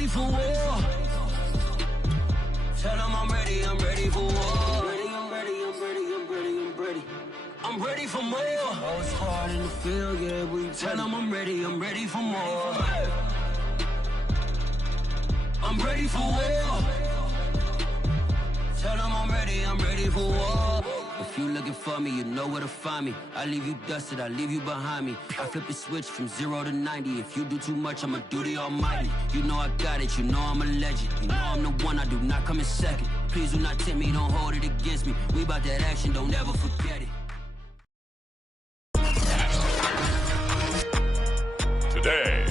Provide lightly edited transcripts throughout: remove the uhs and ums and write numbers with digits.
ready for war. Tell them I'm ready for war. I'm ready for more. Oh, it's hard in the field, yeah, we tell them I'm ready for more. I'm ready for war. Tell them I'm ready for war. If you looking for me, you know where to find me. I leave you dusted, I leave you behind me. I flip the switch from 0 to 90. If you do too much, I'ma do the almighty. You know I got it, you know I'm a legend. You know I'm the one, I do not come in second. Please do not tempt me, don't hold it against me. We about that action, don't ever forget it. Today,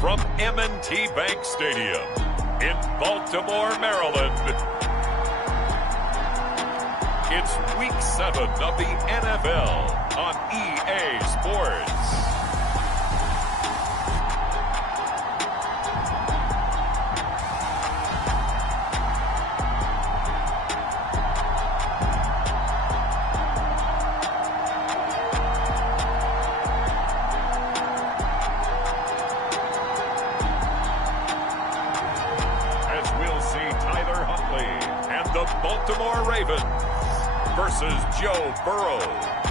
from M&T Bank Stadium in Baltimore, Maryland, it's Week 7 of the NFL on EA Sports. Baltimore Ravens versus Joe Burrow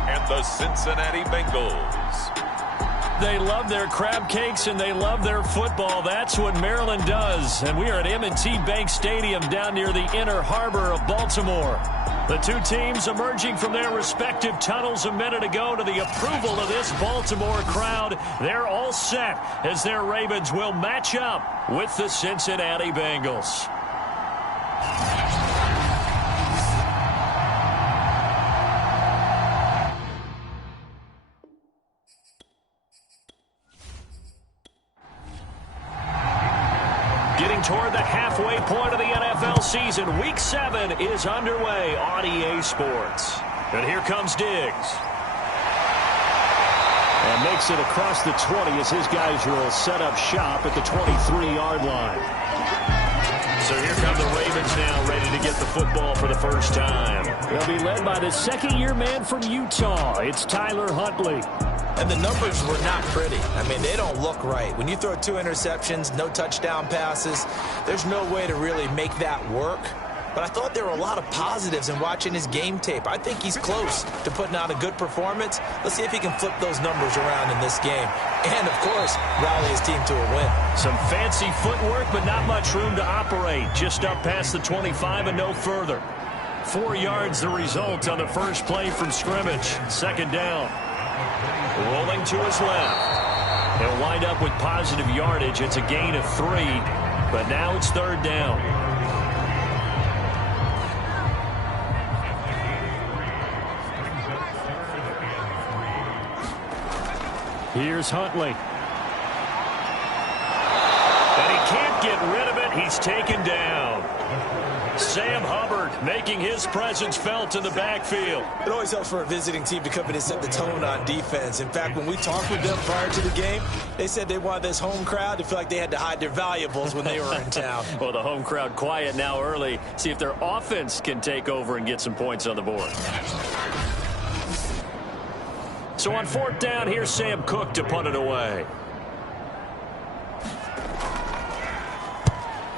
and the Cincinnati Bengals. They love their crab cakes and they love their football. That's what Maryland does. And we are at M&T Bank Stadium down near the Inner Harbor of Baltimore. The two teams emerging from their respective tunnels a minute ago to the approval of this Baltimore crowd. They're all set as their Ravens will match up with the Cincinnati Bengals. Getting toward the halfway point of the NFL season, Week 7 is underway on EA Sports. And here comes Diggs. And makes it across the 20 as his guys will set up shop at the 23-yard line. So here come the Ravens now, ready to get the football for the first time. They'll be led by the second-year man from Utah. It's Tyler Huntley. And the numbers were not pretty. I mean, they don't look right. When you throw 2 interceptions, no touchdown passes, there's no way to really make that work. But I thought there were a lot of positives in watching his game tape. I think he's close to putting out a good performance. Let's see if he can flip those numbers around in this game. And, of course, rally his team to a win. Some fancy footwork, but not much room to operate. Just up past the 25 and no further. 4 yards the result on the first play from scrimmage. Second down. Rolling to his left. He'll wind up with positive yardage. It's a gain of 3, but now it's third down. Here's Huntley. And he can't get rid of it. He's taken down. Sam Hubbard making his presence felt in the backfield. It always helps for a visiting team to come in and set the tone on defense. In fact, when we talked with them prior to the game, they said they wanted this home crowd to feel like they had to hide their valuables when they were in town. Well, the home crowd quiet now early. See if their offense can take over and get some points on the board. So on fourth down, here's Sam Cook to punt it away.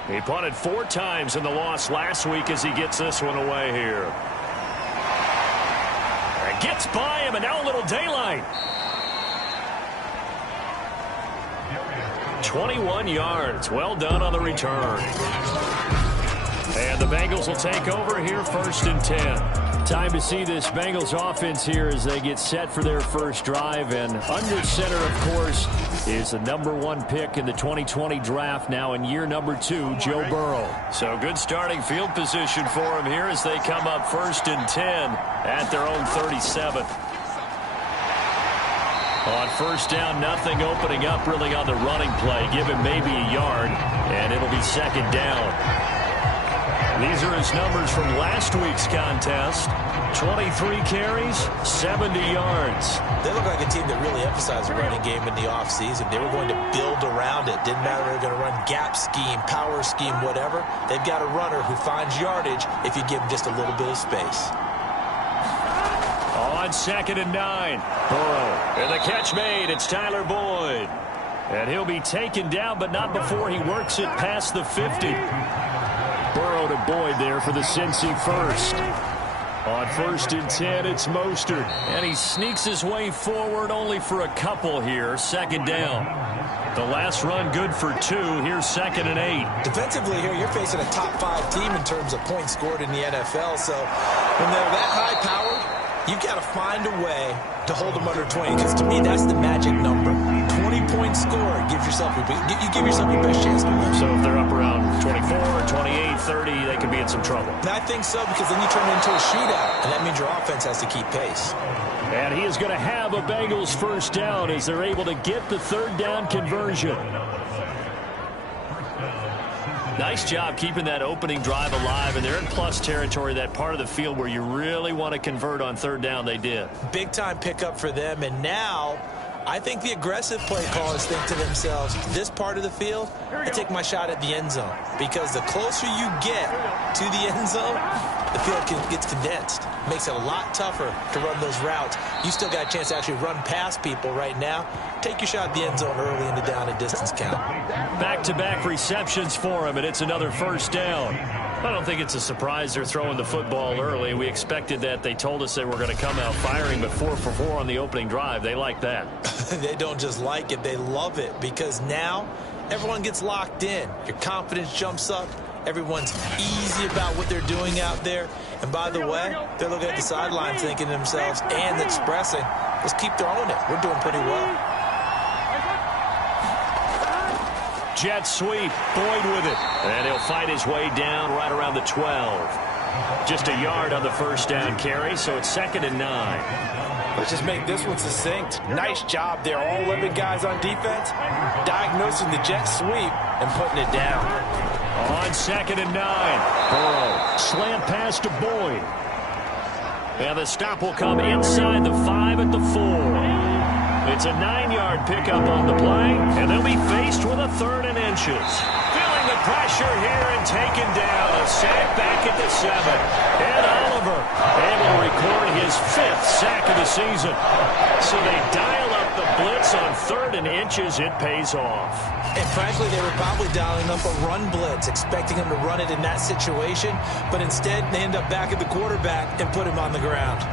He punted 4 times in the loss last week as he gets this one away here. And gets by him, and now a little daylight. 21 yards. Well done on the return. And the Bengals will take over here, 1st and 10. Time to see this Bengals offense here as they get set for their first drive. And under center, of course, is the #1 pick in the 2020 draft, now in year number 2, Joe Burrow. So good starting field position for him here as they come up 1st and 10 at their own 37. On first down, nothing opening up really on the running play. Give him maybe a yard, and it'll be second down. These are his numbers from last week's contest. 23 carries, 70 yards. They look like a team that really emphasized the running game in the offseason. They were going to build around it. Didn't matter if they were going to run gap scheme, power scheme, whatever. They've got a runner who finds yardage if you give him just a little bit of space. On 2nd and 9. Burrow. And the catch made. It's Tyler Boyd. And he'll be taken down, but not before he works it past the 50. Burrow to Boyd there for the Cincy first. On 1st and 10, it's Mostert. And he sneaks his way forward only for a couple here. 2nd down. The last run good for 2. Here's 2nd and 8. Defensively here, you're facing a top 5 team in terms of points scored in the NFL. So when they're that high-powered, you've got to find a way to hold them under 20. Because to me, that's the magic number. 20-point score gives yourself you give yourself your best chance to win. So if they're up around 24, 28, 30, they could be in some trouble. And I think so, because then you turn it into a shootout, and that means your offense has to keep pace. And he is going to have a Bengals first down as they're able to get the 3rd down conversion. Nice job keeping that opening drive alive, and they're in plus territory, that part of the field where you really want to convert on 3rd down. They did. Big-time pickup for them, and now I think the aggressive play callers think to themselves, this part of the field, I take my shot at the end zone. Because the closer you get to the end zone, the field gets condensed. Makes it a lot tougher to run those routes. You still got a chance to actually run past people right now. Take your shot at the end zone early in the down and distance count. Back-to-back receptions for him, and it's another 1st down. I don't think it's a surprise they're throwing the football early. We expected that. They told us they were going to come out firing, but 4 for 4 on the opening drive. They like that. They don't just like it, they love it, because now everyone gets locked in. Your confidence jumps up. Everyone's easy about what they're doing out there. And by the way, they're looking at the sidelines thinking to themselves and expressing, let's keep throwing it. We're doing pretty well. Jet sweep, Boyd with it. And he'll fight his way down right around the 12. Just a yard on the 1st down carry, so it's 2nd and 9. Let's just make this one succinct. Nice job there, all 11 guys on defense, diagnosing the jet sweep and putting it down. On 2nd and 9, Burrow, slant pass to Boyd. And the stop will come inside the 5 at the 4. It's a 9-yard pickup on the play, and they'll be faced with a 3rd and inches. Feeling the pressure here and taken down. A sack back at the 7. And Oliver able to record his 5th sack of the season. So they dial up the blitz on 3rd and inches. It pays off. And frankly, they were probably dialing up a run blitz, expecting him to run it in that situation. But instead, they end up back at the quarterback and put him on the ground.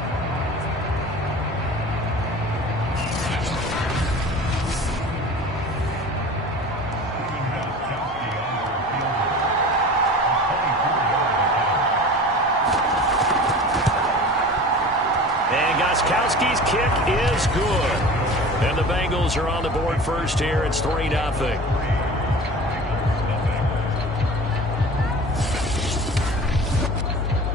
Kowski's kick is good. And the Bengals are on the board first here. It's 3-0.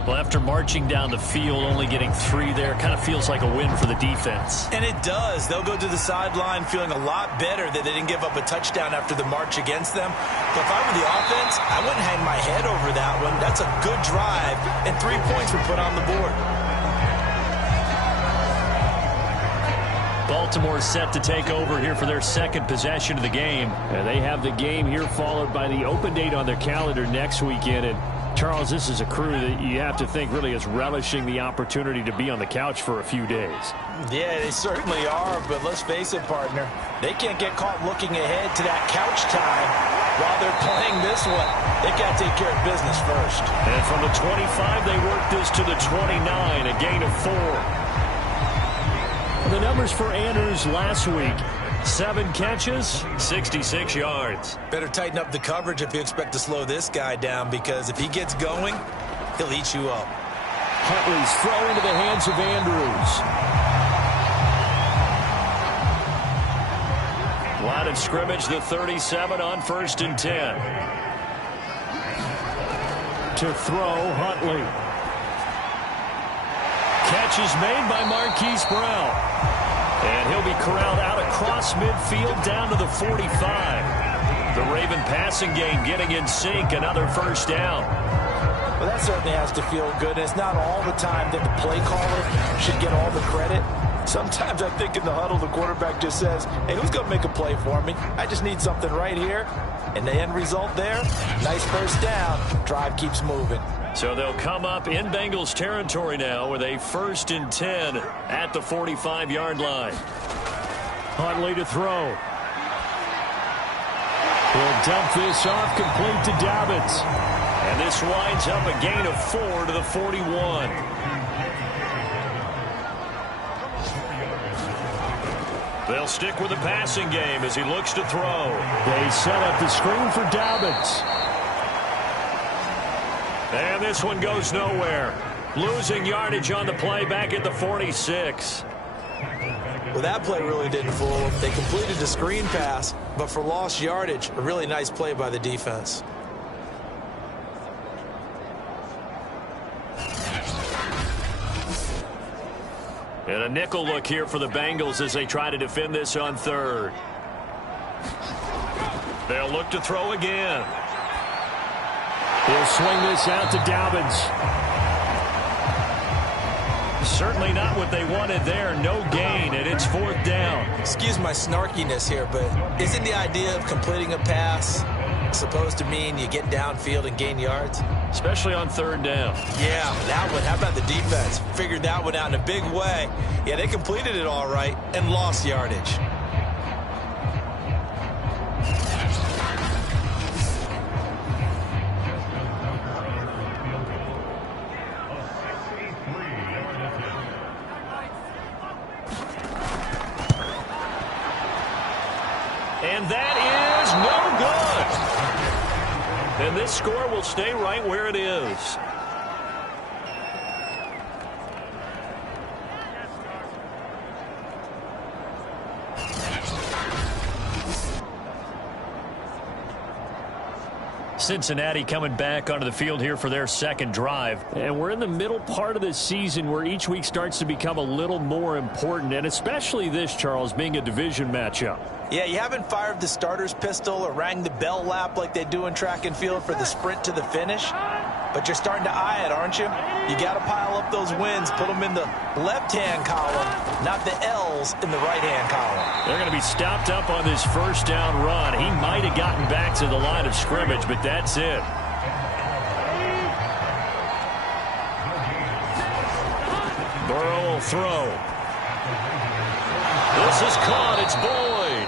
Well, after marching down the field, only getting 3 there, kind of feels like a win for the defense. And it does. They'll go to the sideline feeling a lot better that they didn't give up a touchdown after the march against them. But if I were the offense, I wouldn't hang my head over that one. That's a good drive, and 3 points were put on the board. Baltimore set to take over here for their 2nd possession of the game. And they have the game here followed by the open date on their calendar next weekend. And Charles, this is a crew that you have to think really is relishing the opportunity to be on the couch for a few days. Yeah, they certainly are, but let's face it, partner. They can't get caught looking ahead to that couch time while they're playing this one. They've got to take care of business first. And from the 25, they work this to the 29, a gain of 4. The numbers for Andrews last week, 7 catches, 66 yards. Better tighten up the coverage if you expect to slow this guy down, because if he gets going, he'll eat you up. Huntley's throw into the hands of Andrews. Line of scrimmage, the 37 on 1st and 10. To throw, Huntley. Catch is made by Marquise Brown. And he'll be corralled out across midfield down to the 45. The Raven passing game getting in sync, another 1st down. Well, that certainly has to feel good. It's not all the time that the play caller should get all the credit. Sometimes I think in the huddle, the quarterback just says, hey, who's going to make a play for me? I just need something right here. And the end result there, nice 1st down. Drive keeps moving. So they'll come up in Bengals territory now with a 1st and 10 at the 45-yard line. Huntley to throw. He'll dump this off complete to Dobbins. And this winds up a gain of 4 to the 41. They'll stick with the passing game as he looks to throw. They set up the screen for Dobbins. And this one goes nowhere. Losing yardage on the play back at the 46. Well, that play really didn't fool them. They completed the screen pass, but for lost yardage, a really nice play by the defense. And a nickel look here for the Bengals as they try to defend this on third. They'll look to throw again. He'll swing this out to Dobbins. Certainly not what they wanted there. No gain, and it's 4th down. Excuse my snarkiness here, but isn't the idea of completing a pass supposed to mean you get downfield and gain yards? Especially on 3rd down. Yeah, that one. How about the defense? Figured that one out in a big way. Yeah, they completed it all right and lost yardage. And that is no good. And this score will stay right where it is. Cincinnati coming back onto the field here for their second drive. And we're in the middle part of the season where each week starts to become a little more important, and especially this, Charles, being a division matchup. Yeah, you haven't fired the starter's pistol or rang the bell lap like they do in track and field for the sprint to the finish, but you're starting to eye it, aren't you? You got to pile up those wins, put them in the left-hand column, not the L's in the right-hand column. They're going to be stopped up on this first down run. He might have gotten back to the line of scrimmage, but that's it. Burrow will throw. This is caught. It's Boyd.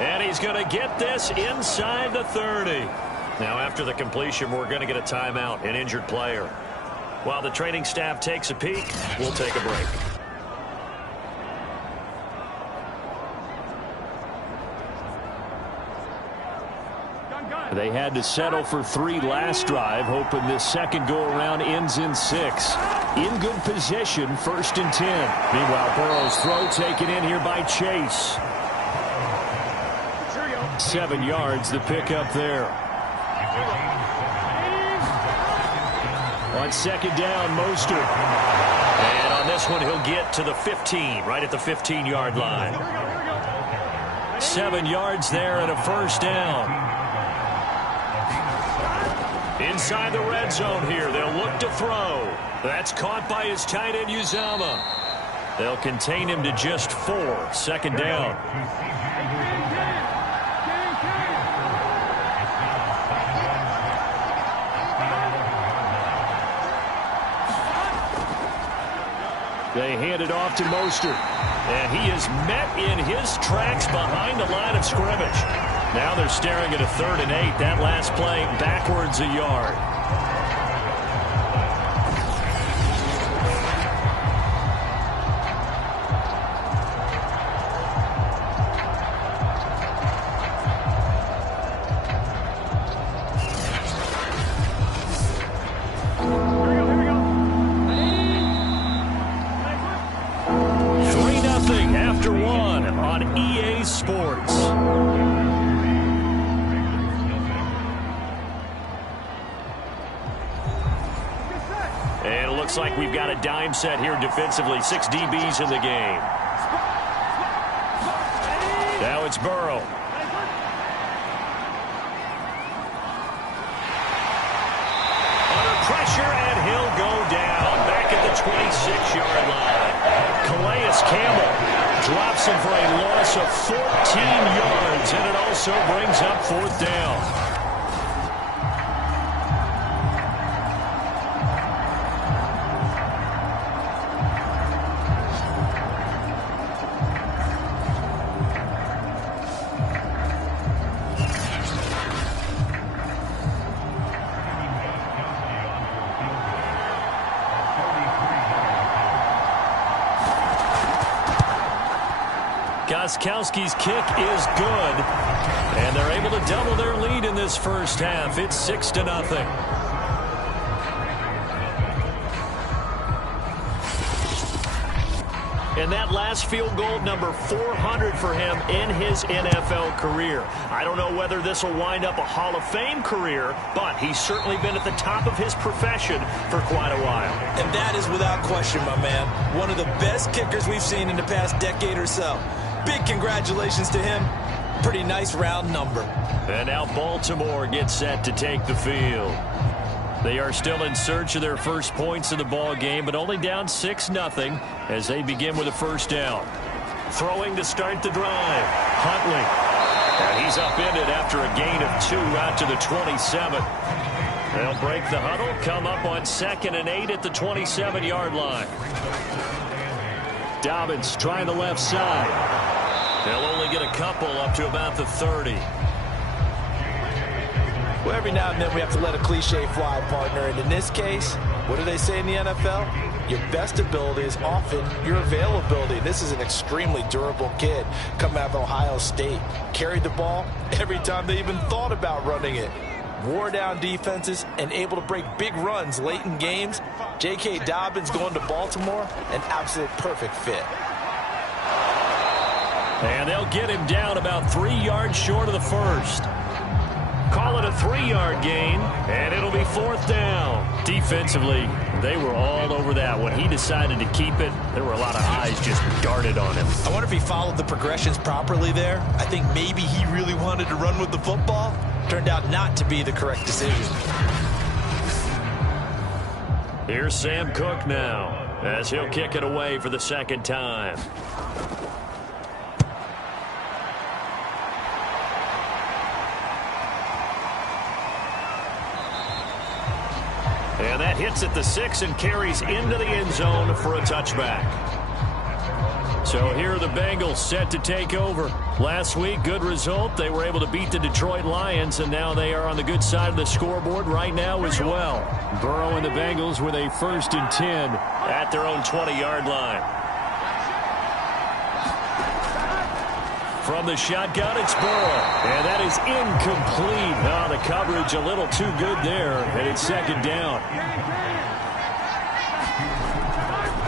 And he's going to get this inside the 30. Now, after the completion, we're going to get a timeout, an injured player. While the training staff takes a peek, we'll take a break. They had to settle for 3 last drive, hoping this second go-around ends in 6. In good position, 1st and 10. Meanwhile, Burrow's throw taken in here by Chase. 7 yards, the pickup there. On 2nd down, Mostert. And on this one, he'll get to the 15, right at the 15-yard line. 7 yards there and a 1st down. Inside the red zone here, they'll look to throw. That's caught by his tight end, Uzama. They'll contain him to just 4, 2nd down. They hand it off to Mostert. And he is met in his tracks behind the line of scrimmage. Now they're staring at a 3rd and 8. That last play backwards a yard. Like we've got a dime set here defensively. 6 DBs in the game. Now it's Burrow. Under pressure, and he'll go down. Back at the 26-yard line. Calais Campbell drops him for a loss of 14 yards, and it also brings up 4th down. Gostkowski's kick is good, and they're able to double their lead in this first half. It's 6-0. And that last field goal, number 400 for him in his NFL career. I don't know whether this will wind up a Hall of Fame career, but he's certainly been at the top of his profession for quite a while. And that is without question, my man. One of the best kickers we've seen in the past decade or so. Big congratulations to him. Pretty nice round number. And now Baltimore gets set to take the field. They are still in search of their first points in the ball game, but only down 6-0 as they begin with a first down. Throwing to start the drive, Huntley. And he's upended after a gain of 2 out to the 27. They'll break the huddle, come up on 2nd and 8 at the 27-yard line. Dobbins trying the left side. They'll only get a couple up to about the 30. Well, every now and then we have to let a cliche fly, partner. And in this case, what do they say in the NFL? Your best ability is often your availability. This is an extremely durable kid coming out of Ohio State. Carried the ball every time they even thought about running it. Wore down defenses and able to break big runs late in games. J.K. Dobbins going to Baltimore, an absolute perfect fit. And they'll get him down about 3 yards short of the first. Call it a 3-yard gain, and it'll be 4th down. Defensively, they were all over that. When he decided to keep it, there were a lot of eyes just darted on him. I wonder if he followed the progressions properly there. I think maybe he really wanted to run with the football. Turned out not to be the correct decision. Here's Sam Cook now, as he'll kick it away for the second time. And that hits at the 6 and carries into the end zone for a touchback. So here are the Bengals set to take over. Last week, good result. They were able to beat the Detroit Lions, and now they are on the good side of the scoreboard right now as well. Burrow and the Bengals with a 1st and 10 at their own 20-yard line. From the shotgun, it's Burrow. And that is incomplete. Oh, the coverage a little too good there, and it's 2nd down.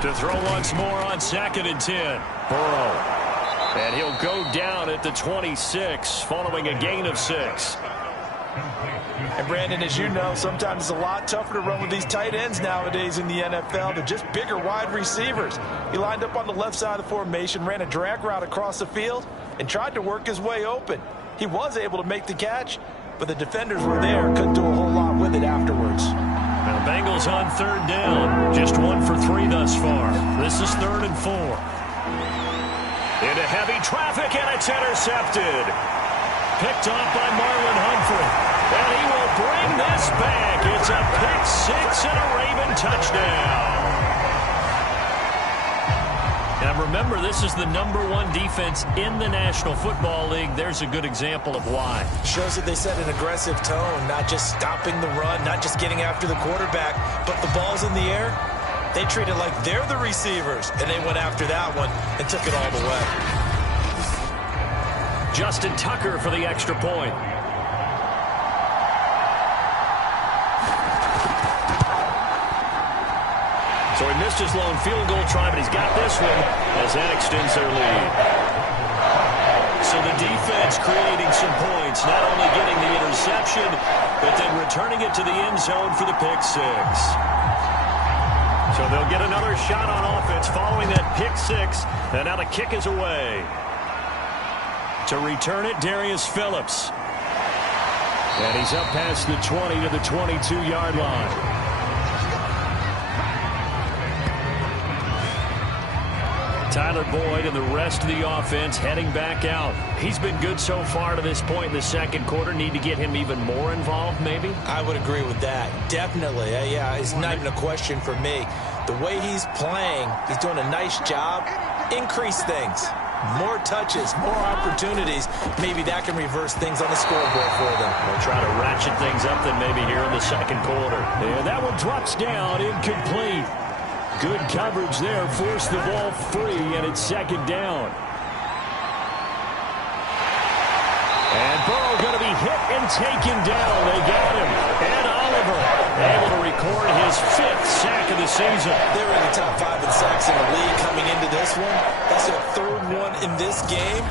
To throw once more on 2nd and 10. Burrow. And he'll go down at the 26, following a gain of 6. And Brandon, as you know, sometimes it's a lot tougher to run with these tight ends nowadays in the NFL. They're just bigger wide receivers. He lined up on the left side of the formation, ran a drag route across the field, and tried to work his way open. He was able to make the catch, but the defenders were there, couldn't do a whole lot with it afterwards. Now the Bengals on 3rd down, just 1 for 3 thus far. This is 3rd and 4. Into heavy traffic, and it's intercepted. Picked off by Marlon Humphrey. And he will bring this back. It's a pick 6 and a Raven touchdown. Now remember, this is the #1 defense in the National Football League. There's a good example of why. Shows that they set an aggressive tone, not just stopping the run, not just getting after the quarterback, but the ball's in the air. They treat it like they're the receivers, and they went after that one and took it all the way. Justin Tucker for the extra point. So he missed his lone field goal try, but he's got this one as that extends their lead. So the defense creating some points, not only getting the interception, but then returning it to the end zone for the pick 6. So they'll get another shot on offense following that pick 6, and now the kick is away. To return it, Darius Phillips. And he's up past the 20 to the 22-yard line. Tyler Boyd and the rest of the offense heading back out. He's been good so far to this point in the second quarter. Need to get him even more involved, maybe? I would agree with that. Definitely. Yeah, it's not even a question for me. The way he's playing, he's doing a nice job. Increase things. More touches, more opportunities. Maybe that can reverse things on the scoreboard for them. They'll try to ratchet things up then maybe here in the second quarter. And that one drops down, incomplete. Good coverage there, forced the ball free, and it's 2nd down. And Burrow going to be hit and taken down. They got him. And Oliver able to record his 5th sack of the season. They were in the top 5 in sacks in the league coming into this one. That's their 3rd one in this game.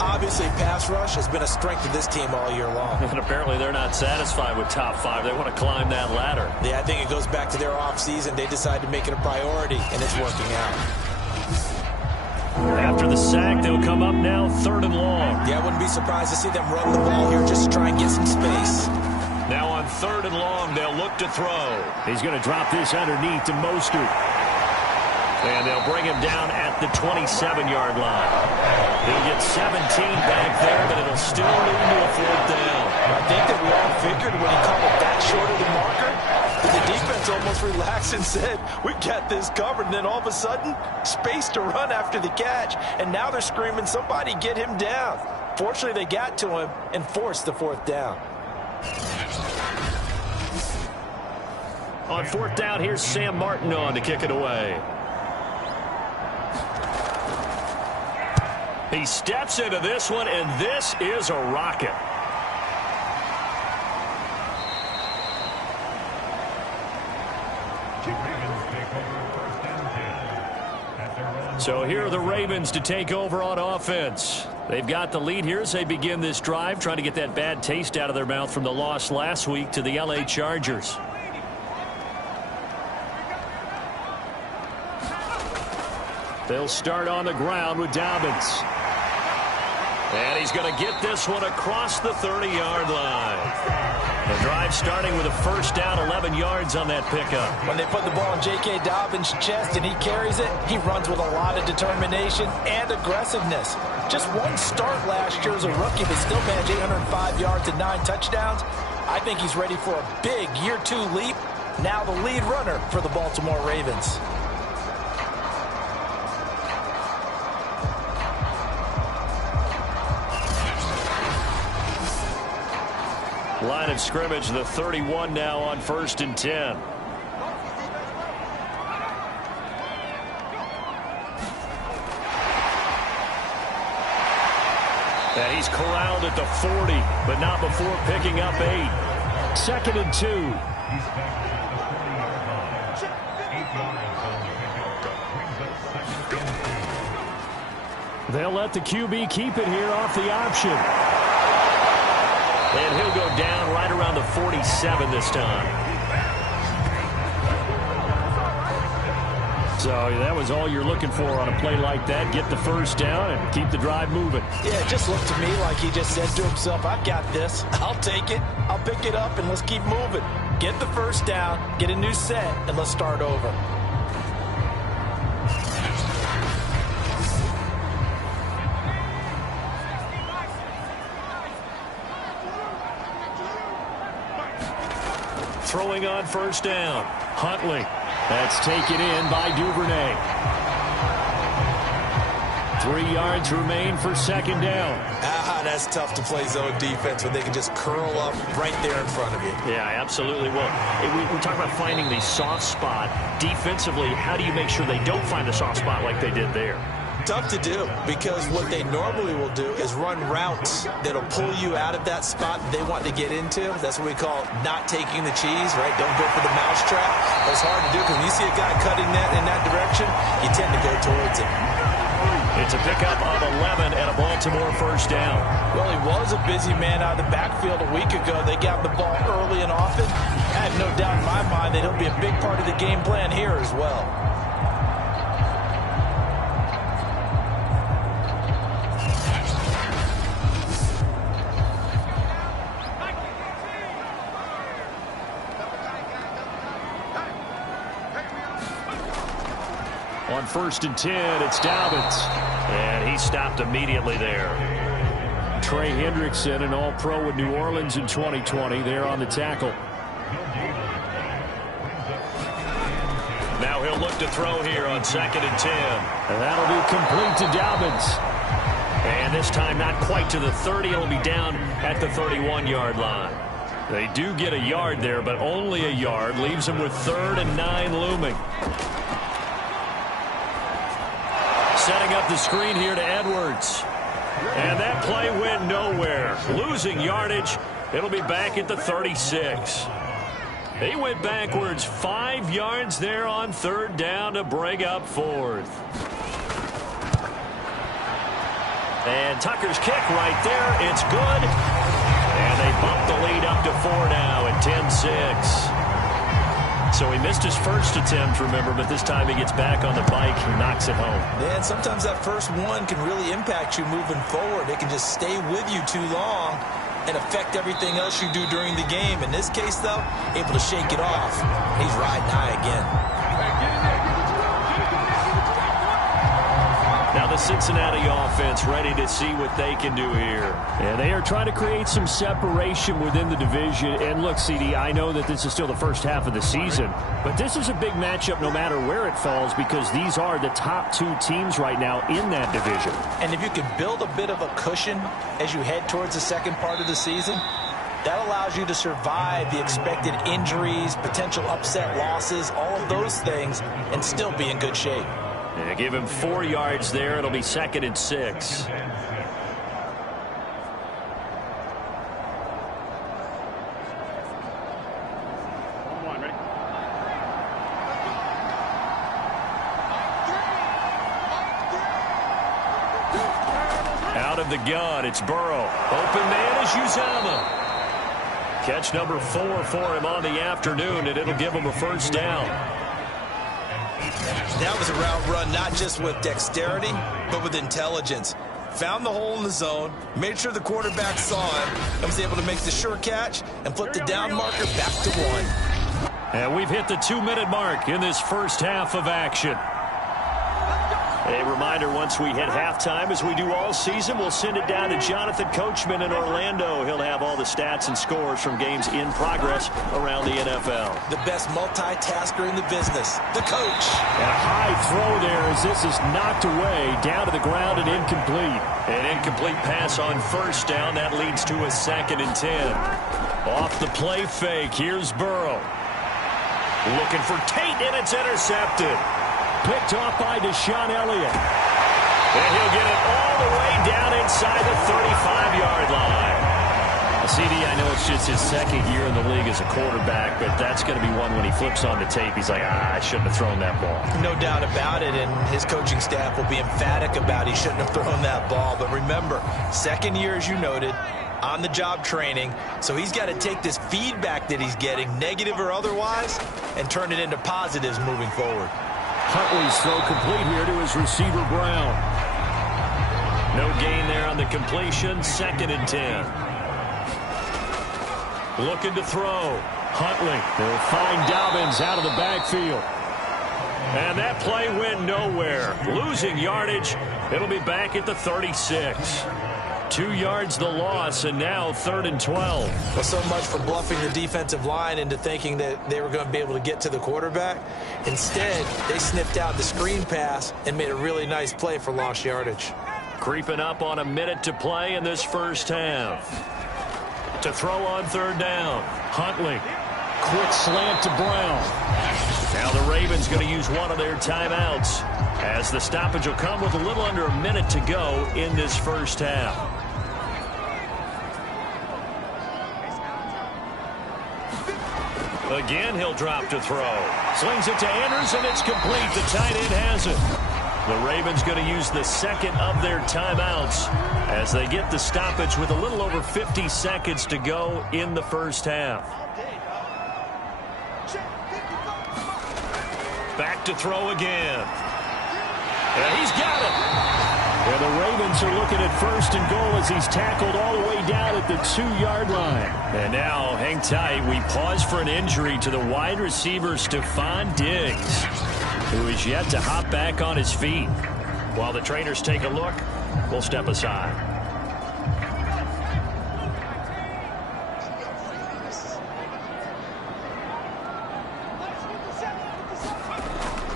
Obviously, pass rush has been a strength of this team all year long. And apparently they're not satisfied with top 5. They want to climb that ladder. Yeah, I think it goes back to their offseason. They decided to make it a priority, and it's working out. After the sack, they'll come up now 3rd and long. Yeah, I wouldn't be surprised to see them run the ball here just to try and get some space. Now on 3rd and long, they'll look to throw. He's going to drop this underneath to Mostert. And they'll bring him down at the 27-yard line. He'll get 17 back there, but it'll still lead to a 4th down. I think that we all figured when he called it that short of the marker, that the defense almost relaxed and said, we got this covered. And then all of a sudden, space to run after the catch. And now they're screaming, somebody get him down. Fortunately, they got to him and forced the 4th down. On 4th down, here's Sam Martin on to kick it away. He steps into this one, and this is a rocket. So here are the Ravens to take over on offense. They've got the lead here as they begin this drive, trying to get that bad taste out of their mouth from the loss last week to the LA Chargers. They'll start on the ground with Dobbins. And he's going to get this one across the 30-yard line. The drive starting with a 1st down, 11 yards on that pickup. When they put the ball in J.K. Dobbins' chest and he carries it, he runs with a lot of determination and aggressiveness. Just one start last year as a rookie, but still managed 805 yards and 9 touchdowns. I think he's ready for a big year 2 leap. Now the lead runner for the Baltimore Ravens. Line of scrimmage, the 31 now on 1st and 10. And he's corralled at the 40, but not before picking up 8. 2nd and 2. They'll let the QB keep it here off the option. And he'll go down right around the 47 this time. So that was all you're looking for on a play like that. Get the 1st down and keep the drive moving. Yeah, it just looked to me like he just said to himself, I've got this. I'll take it. I'll pick it up, and let's keep moving. Get the 1st down, get a new set, and let's start over. Throwing on 1st down. Huntley. That's taken in by Duvernay. 3 yards remain for 2nd down. That's tough to play zone defense when they can just curl up right there in front of you. Yeah, absolutely. Well, we talk about finding the soft spot. Defensively, how do you make sure they don't find the soft spot like they did there? Tough to do, because what they normally will do is run routes that'll pull you out of that spot they want to get into. That's what we call not taking the cheese, right? Don't go for the mousetrap. That's hard to do, because when you see a guy cutting that in that direction, you tend to go towards him. It's a pickup of 11 and a Baltimore 1st down. Well, he was a busy man out of the backfield a week ago. They got the ball early and often. I have no doubt in my mind that he'll be a big part of the game plan here as well. On 1st and 10, it's Dobbins. And he stopped immediately there. Trey Hendrickson, an all-pro with New Orleans in 2020, there on the tackle. Now he'll look to throw here on 2nd and 10. And that'll be complete to Dobbins. And this time not quite to the 30. It'll be down at the 31-yard line. They do get a yard there, but only a yard. Leaves them with 3rd and 9 looming. Setting up the screen here to Edwards. And that play went nowhere. Losing yardage. It'll be back at the 36. He went backwards 5 yards there on third down to bring up fourth. And Tucker's kick right there. It's good. And they bump the lead up to 4 now at 10-6. So he missed his first attempt, remember, but this time he gets back on the bike and knocks it home. Man, sometimes that first one can really impact you moving forward. It can just stay with you too long and affect everything else you do during the game. In this case, though, able to shake it off. He's riding high again. Now the Cincinnati offense ready to see what they can do here. And they are trying to create some separation within the division. And look, CD, I know that this is still the first half of the season, but this is a big matchup no matter where it falls because these are the top 2 teams right now in that division. And if you can build a bit of a cushion as you head towards the second part of the season, that allows you to survive the expected injuries, potential upset losses, all of those things, and still be in good shape. Yeah, give him 4 yards there. It'll be 2nd and 6. Out of the gun, it's Burrow. Open man is Uzama. Catch number 4 for him on the afternoon, and it'll give him a first down. That was a route run not just with dexterity, but with intelligence. Found the hole in the zone, made sure the quarterback saw him, and was able to make the sure catch and flip the down marker back to 1. And we've hit the 2-minute mark in this first half of action. A reminder, once we hit halftime, as we do all season, we'll send it down to Jonathan Coachman in Orlando. He'll have all the stats and scores from games in progress around the NFL. The best multitasker in the business, the coach. And a high throw there as this is knocked away, down to the ground and incomplete. An incomplete pass on first down. That leads to a 2nd and 10. Off the play fake, here's Burrow. Looking for Tate, and it's intercepted. Picked off by Deshaun Elliott. And he'll get it all the way down inside the 35-yard line. CD, I know it's just his 2nd year in the league as a quarterback, but that's going to be one when he flips on the tape. He's like, I shouldn't have thrown that ball. No doubt about it, and his coaching staff will be emphatic about he shouldn't have thrown that ball. But remember, 2nd year, as you noted, on-the-job training, so he's got to take this feedback that he's getting, negative or otherwise, and turn it into positives moving forward. Huntley's throw complete here to his receiver, Brown. No gain there on the completion. 2nd and 10. Looking to throw. Huntley. They'll find Dobbins out of the backfield. And that play went nowhere. Losing yardage. It'll be back at the 36. 2 yards the loss, and now 3rd and 12. Well, so much for bluffing the defensive line into thinking that they were going to be able to get to the quarterback. Instead, they sniffed out the screen pass and made a really nice play for lost yardage. Creeping up on a minute to play in this first half. To throw on 3rd down. Huntley. Quick slant to Brown. Now the Ravens going to use one of their timeouts, as the stoppage will come with a little under a minute to go in this first half. Again, he'll drop to throw. Slings it to Andrews, and it's complete. The tight end has it. The Ravens going to use the 2nd of their timeouts as they get the stoppage with a little over 50 seconds to go in the first half. Back to throw again. And he's got it. And the Ravens are looking at 1st and goal as he's tackled all the way down at the 2-yard line. And now, hang tight, we pause for an injury to the wide receiver, Stephon Diggs, who is yet to hop back on his feet. While the trainers take a look, we'll step aside.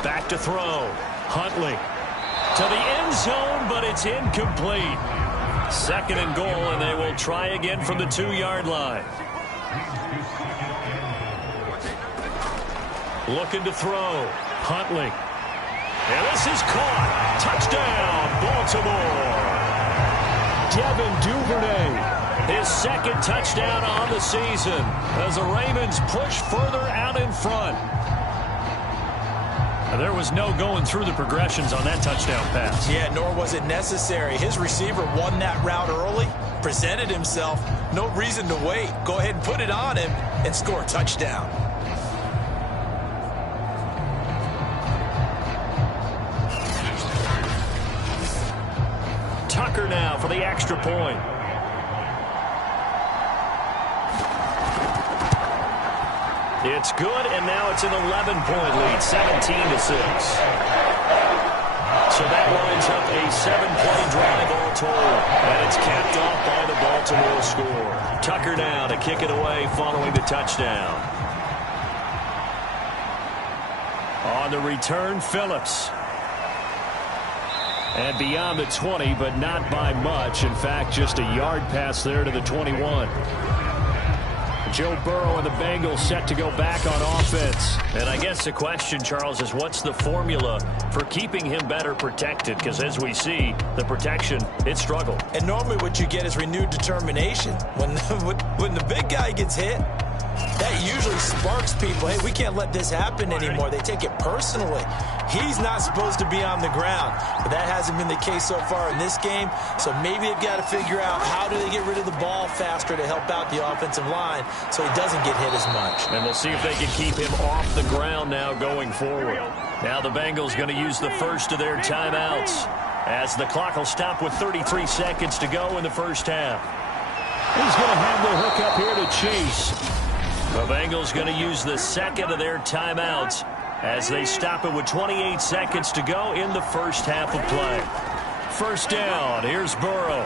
Back to throw. Huntley to the end zone, but it's incomplete. 2nd and goal, and they will try again from the 2-yard line. Looking to throw. Huntley. And this is caught. Touchdown, Baltimore. Devin Duvernay. His second touchdown on the season as the Ravens push further out in front. There was no going through the progressions on that touchdown pass. Yeah, nor was it necessary. His receiver won that route early, presented himself. No reason to wait. Go ahead and put it on him and score a touchdown. Tucker now for the extra point. It's good, and now it's an 11-point lead, 17-6. So that lines up a 7-play drive all told, and it's capped off by the Baltimore score. Tucker now to kick it away following the touchdown. On the return, Phillips. And beyond the 20, but not by much. In fact, just a yard pass there to the 21. Joe Burrow and the Bengals set to go back on offense. And I guess the question, Charles, is what's the formula for keeping him better protected? Because as we see, the protection, it struggled. And normally what you get is renewed determination. When the big guy gets hit, that usually sparks people. Hey, we can't let this happen anymore. They take it personally. He's not supposed to be on the ground, but that hasn't been the case so far in this game. So maybe they've got to figure out how do they get rid of the ball faster to help out the offensive line so he doesn't get hit as much. And we'll see if they can keep him off the ground now going forward. Now the Bengals going to use the first of their timeouts as the clock will stop with 33 seconds to go in the first half. He's going to have the hook up here to Chase. The Bengals going to use the second of their timeouts as they stop it with 28 seconds to go in the first half of play. First down, here's Burrow.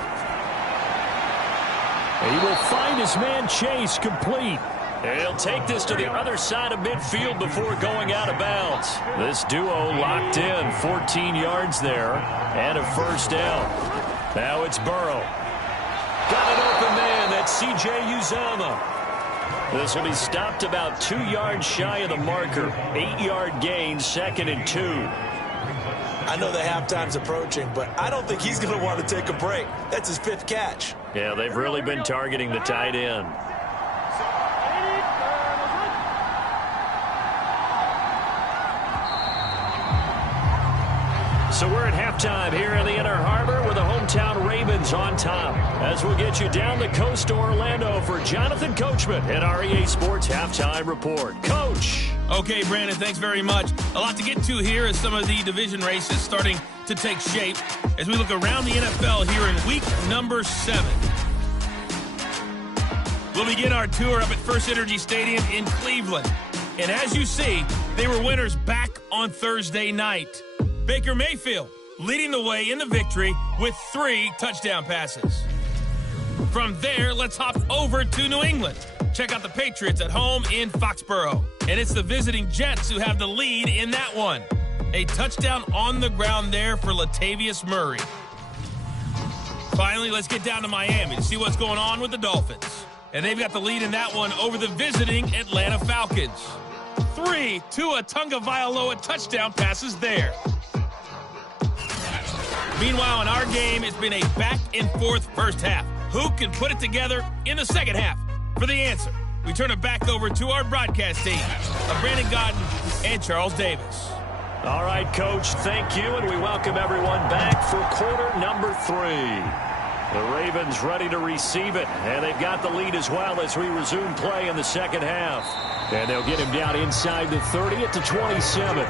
He will find his man Chase complete. He'll take this to the other side of midfield before going out of bounds. This duo locked in, 14 yards there, and a first down. Now it's Burrow. Got an open man, that's C.J. Uzomah. This will be stopped about 2 yards shy of the marker. 8-yard gain, 2nd and 2. I know the halftime's approaching, but I don't think he's going to want to take a break. That's his 5th catch. Yeah, they've really been targeting the tight end. So we're at halftime here in the Inner Harbor with the hometown Ravens on top. As we'll get you down the coast to Orlando for Jonathan Coachman and our EA Sports Halftime Report. Coach. Okay, Brandon, thanks very much. A lot to get to here as some of the division races starting to take shape as we look around the NFL here in week number 7. We'll begin our tour up at First Energy Stadium in Cleveland. And as you see, they were winners back on Thursday night. Baker Mayfield leading the way in the victory with 3 touchdown passes. From there, let's hop over to New England. Check out the Patriots at home in Foxborough. And it's the visiting Jets who have the lead in that one. A touchdown on the ground there for Latavius Murray. Finally, let's get down to Miami to see what's going on with the Dolphins. And they've got the lead in that one over the visiting Atlanta Falcons. 3 Tua Tagovailoa touchdown passes there. Meanwhile, in our game, it's been a back-and-forth first half. Who can put it together in the second half? For the answer, we turn it back over to our broadcast team of Brandon Godden and Charles Davis. All right, Coach, thank you, and we welcome everyone back for quarter number 3. The Ravens ready to receive it, and they've got the lead as well as we resume play in the second half. And they'll get him down inside the 30 at the 27.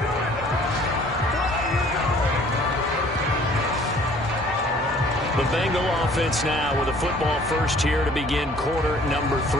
The Bengal offense now with a football first here to begin quarter number 3.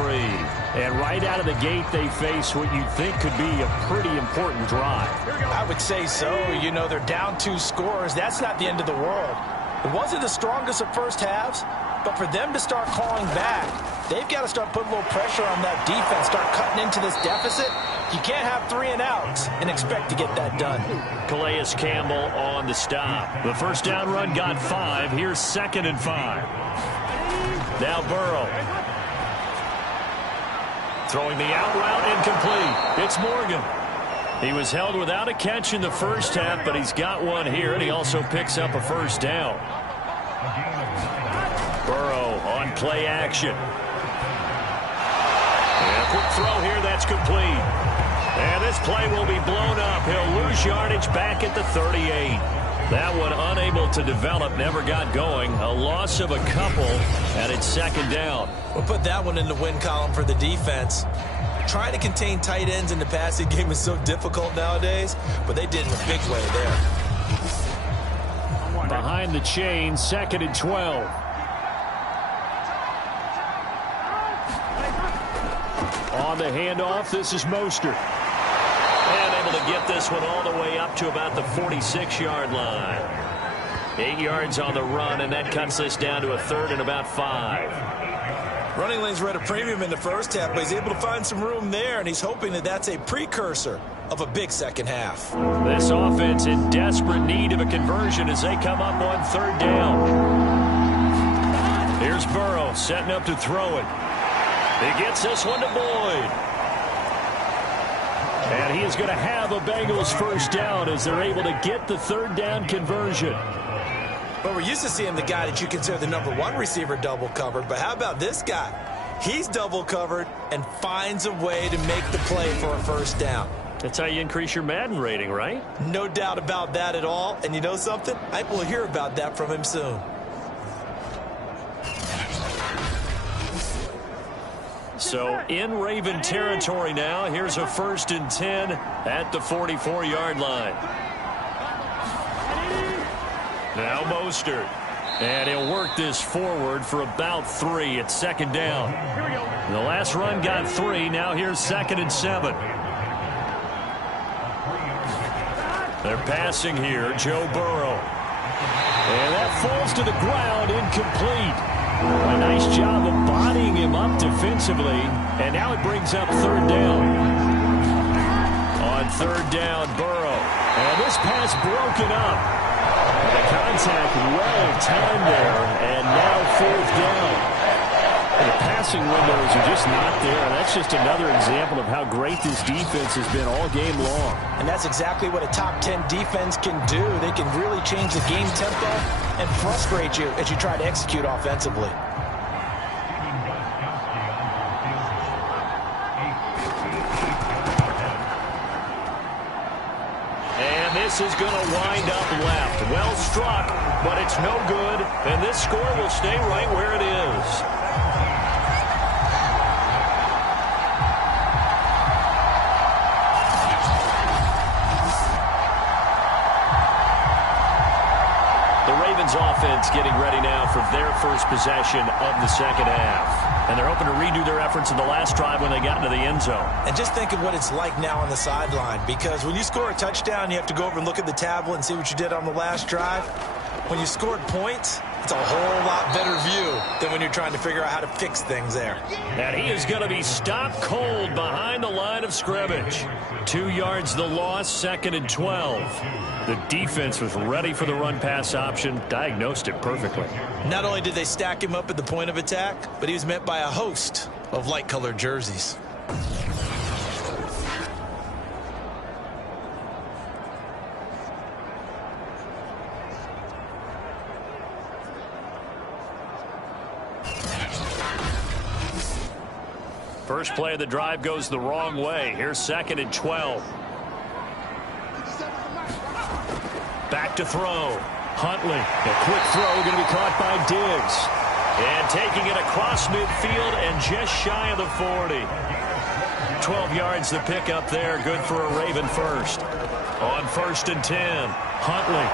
And right out of the gate, they face what you'd think could be a pretty important drive. I would say so. You know, they're down 2 scores. That's not the end of the world. It wasn't the strongest of first halves, but for them to start clawing back, they've got to start putting a little pressure on that defense, start cutting into this deficit. You can't have 3 and outs and expect to get that done. Calais Campbell on the stop. The first down run got 5. Here's 2nd and 5. Now Burrow. Throwing the out route incomplete. It's Morgan. He was held without a catch in the first half, but he's got one here, and he also picks up a first down. Burrow on play action. And a quick throw here, that's complete. And this play will be blown up. He'll lose yardage back at the 38. That one unable to develop, never got going. A loss of a couple, and it's second down. We'll put that one in the win column for the defense. Trying to contain tight ends in the passing game is so difficult nowadays, but they did in a big way there. Behind the chain, 2nd and 12. On the handoff, this is Mostert. And able to get this one all the way up to about the 46-yard line. 8 yards on the run, and that cuts this down to a 3rd and about 5. Running lanes were at a premium in the first half, but he's able to find some room there, and he's hoping that that's a precursor of a big second half. This offense in desperate need of a conversion as they come up on 3rd down. Here's Burrow setting up to throw it. He gets this one to Boyd. And he is going to have a Bengals first down as they're able to get the 3rd down conversion. But we're used to seeing the guy that you consider the #1 receiver double covered. But how about this guy? He's double covered and finds a way to make the play for a first down. That's how you increase your Madden rating, right? No doubt about that at all. And you know something? I will hear about that from him soon. So in Raven territory now. Here's a 1st and 10 at the 44-yard line. Now Mostert. And he'll work this forward for about 3 at 2nd down. The last run got 3. Now here's 2nd and 7. They're passing here. Joe Burrow. And that falls to the ground, incomplete. A nice job of bodying him up defensively. And now it brings up 3rd down. On 3rd down, Burrow. And this pass broken up. The contact well timed there. And now 4th down. The passing windows are just not there. That's just another example of how great this defense has been all game long. And that's exactly what a top 10 defense can do. They can really change the game tempo and frustrate you as you try to execute offensively. And this is going to wind up left. Well struck, but it's no good. And this score will stay right where it is. Offense getting ready now for their first possession of the second half. And they're hoping to redo their efforts in the last drive when they got into the end zone. And just think of what it's like now on the sideline, because when you score a touchdown, you have to go over and look at the tablet and see what you did on the last drive. When you scored points, it's a whole lot better view than when you're trying to figure out how to fix things there. And he is going to be stopped cold behind the line of scrimmage. 2 yards the loss, 2nd and 12. The defense was ready for the run-pass option, diagnosed it perfectly. Not only did they stack him up at the point of attack, but he was met by a host of light-colored jerseys. First play of the drive goes the wrong way. Here's 2nd and 12. Back to throw. Huntley. A quick throw going to be caught by Diggs. And taking it across midfield and just shy of the 40. 12 yards the pickup there. Good for a Raven first. On 1st and 10. Huntley.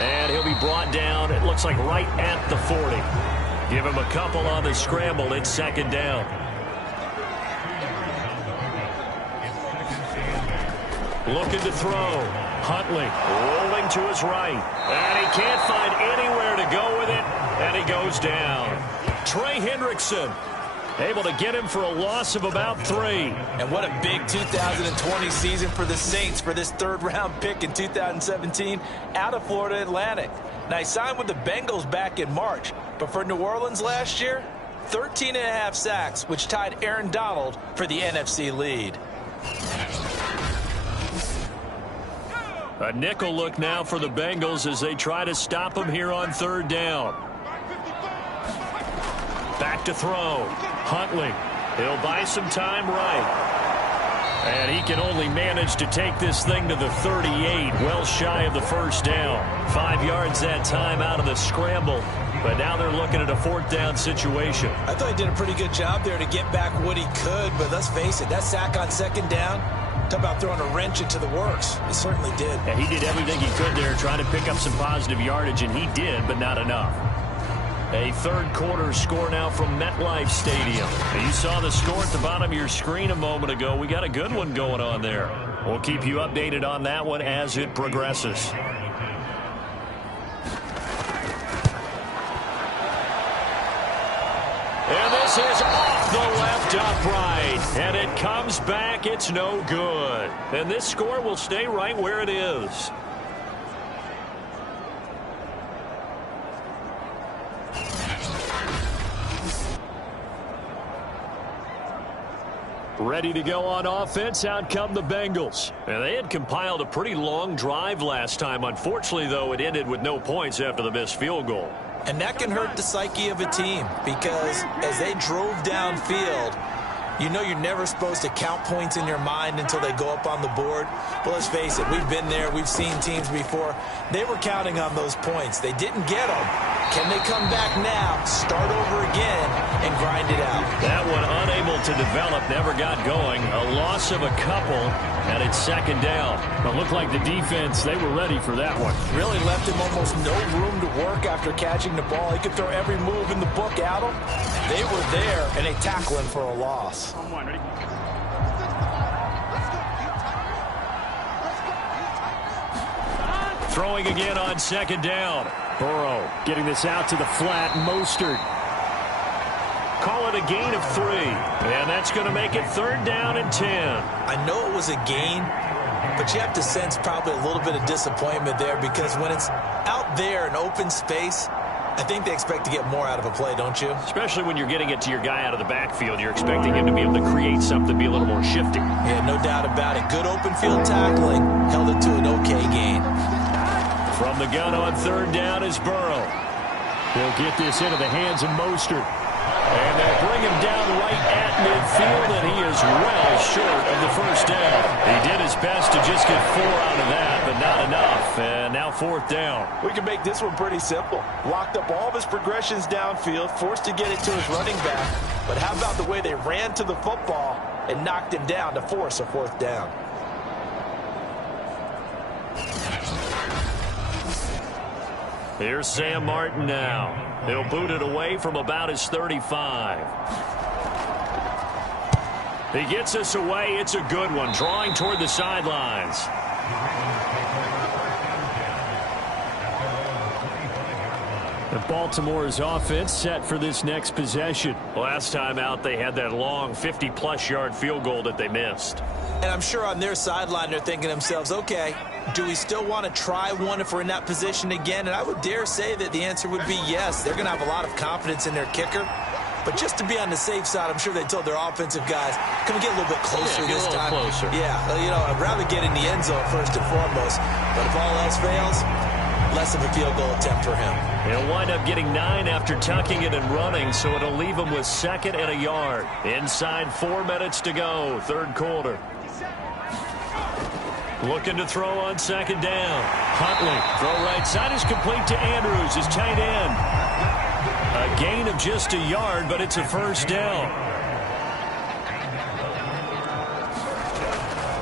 And he'll be brought down, it looks like right at the 40. Give him a couple on the scramble. It's 2nd down. Looking to throw. Huntley rolling to his right. And he can't find anywhere to go with it. And he goes down. Trey Hendrickson able to get him for a loss of about 3. And what a big 2020 season for the Saints for this 3rd-round pick in 2017 out of Florida Atlantic. Now, he signed with the Bengals back in March. But for New Orleans last year, 13.5 sacks, which tied Aaron Donald for the NFC lead. A nickel look now for the Bengals as they try to stop him here on 3rd down. Back to throw. Huntley. He'll buy some time right. And he can only manage to take this thing to the 38, well shy of the first down. 5 yards that time out of the scramble. But now they're looking at a 4th down situation. I thought he did a pretty good job there to get back what he could. But let's face it, that sack on 2nd down, talk about throwing a wrench into the works. He certainly did. And he did everything he could there, trying to pick up some positive yardage, and he did, but not enough. A 3rd quarter score now from MetLife Stadium. You saw the score at the bottom of your screen a moment ago. We got a good one going on there. We'll keep you updated on that one as it progresses. And this is off the left upright. And it comes back. It's no good. And this score will stay right where it is. Ready to go on offense. Out come the Bengals. And they had compiled a pretty long drive last time. Unfortunately, though, it ended with no points after the missed field goal. And that can hurt the psyche of a team because as they drove downfield, you know you're never supposed to count points in your mind until they go up on the board. But let's face it, we've been there. We've seen teams before. They were counting on those points. They didn't get them. Can they come back now, start over again, and grind it out? That one unable to develop, never got going. A loss of a couple, and it's 2nd down. It looked like the defense, they were ready for that one. Really left him almost no room to work after catching the ball. He could throw every move in the book at him. They were there, and they tackle him for a loss. Throwing again on 2nd down. Burrow getting this out to the flat. Mostert. Call it a gain of 3. And that's going to make it 3rd down and 10. I know it was a gain, but you have to sense probably a little bit of disappointment there because when it's out there in open space, I think they expect to get more out of a play, don't you? Especially when you're getting it to your guy out of the backfield. You're expecting him to be able to create something, be a little more shifty. Yeah, no doubt about it. Good open field tackling. Held it to an okay gain. From the gun on 3rd down is Burrow. They'll get this into the hands of Mostert. And they'll bring him down right at midfield, and he is well short of the 1st down. He did his best to just get 4 out of that, but not enough. And now 4th down. We can make this one pretty simple. Locked up all of his progressions downfield, forced to get it to his running back. But how about the way they ran to the football and knocked him down to force a 4th down? Here's Sam Martin now. He'll boot it away from about his 35. He gets us away. It's a good one. Drawing toward the sidelines. And Baltimore's offense set for this next possession. Last time out, they had that long 50-plus yard field goal that they missed. And I'm sure on their sideline they're thinking to themselves, okay, do we still want to try one if we're in that position again? And I would dare say that the answer would be yes. They're going to have a lot of confidence in their kicker. But just to be on the safe side, I'm sure they told their offensive guys, can we get a little bit closer this time? Closer. Yeah, you know, I'd rather get in the end zone first and foremost. But if all else fails, less of a field goal attempt for him. He'll wind up getting 9 after tucking it and running, so it'll leave him with 2nd and a yard. Inside 4 minutes to go, 3rd quarter. Looking to throw on 2nd down. Huntley, throw right side is complete to Andrews, his tight end. A gain of just a yard, but it's a 1st down.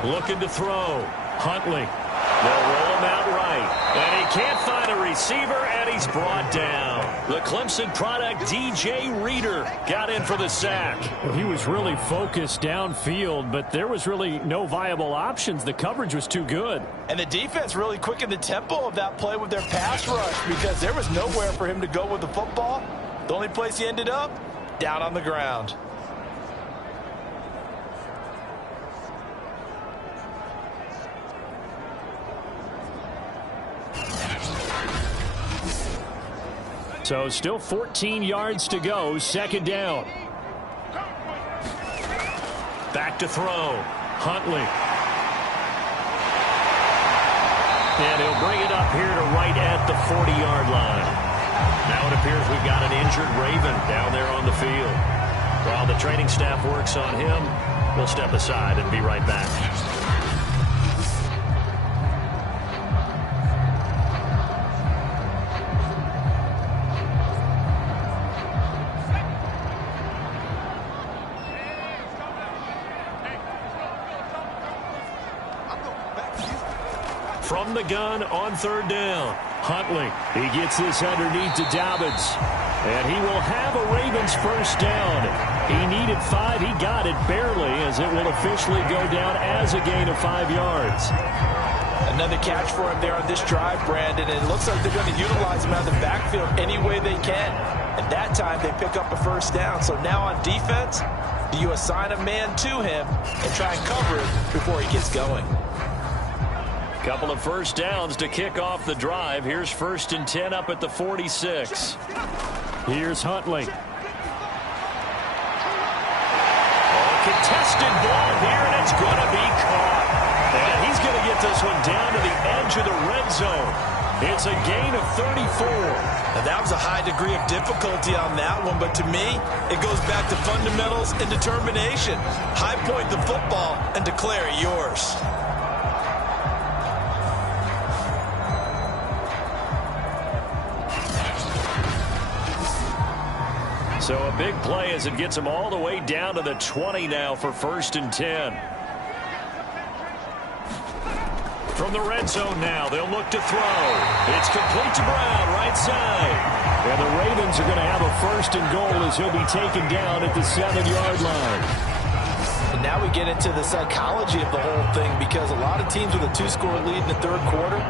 Looking to throw. Huntley. They'll roll him out right. And he can't find a receiver, and he's brought down. The Clemson product, DJ Reader, got in for the sack. Well, he was really focused downfield, but there was really no viable options. The coverage was too good. And the defense really quickened the tempo of that play with their pass rush because there was nowhere for him to go with the football. The only place he ended up, down on the ground. So still 14 yards to go, 2nd down. Back to throw. Huntley. And he'll bring it up here to right at the 40-yard line. Now it appears as we've got an injured Raven down there on the field. While the training staff works on him, we'll step aside and be right back. From the gun on third down, Huntley. He gets this underneath to Dobbins. And he will have a Ravens first down. He needed 5. He got it barely, as it will officially go down as a gain of 5 yards. Another catch for him there on this drive, Brandon. And it looks like they're going to utilize him out of the backfield any way they can. And that time they pick up a first down. So now on defense, do you assign a man to him and try and cover it before he gets going? Couple of first downs to kick off the drive. Here's 1st and 10 up at the 46. Here's Huntley. Contested ball here, and it's going to be caught. And he's going to get this one down to the edge of the red zone. It's a gain of 34. Now that was a high degree of difficulty on that one, but to me, it goes back to fundamentals and determination. High point the football and declare it yours. So a big play as it gets him all the way down to the 20 now for 1st and 10. From the red zone now, they'll look to throw. It's complete to Brown, right side. And the Ravens are going to have a 1st and goal as he'll be taken down at the 7-yard line. And now we get into the psychology of the whole thing, because a lot of teams with a 2-score lead in the third quarter,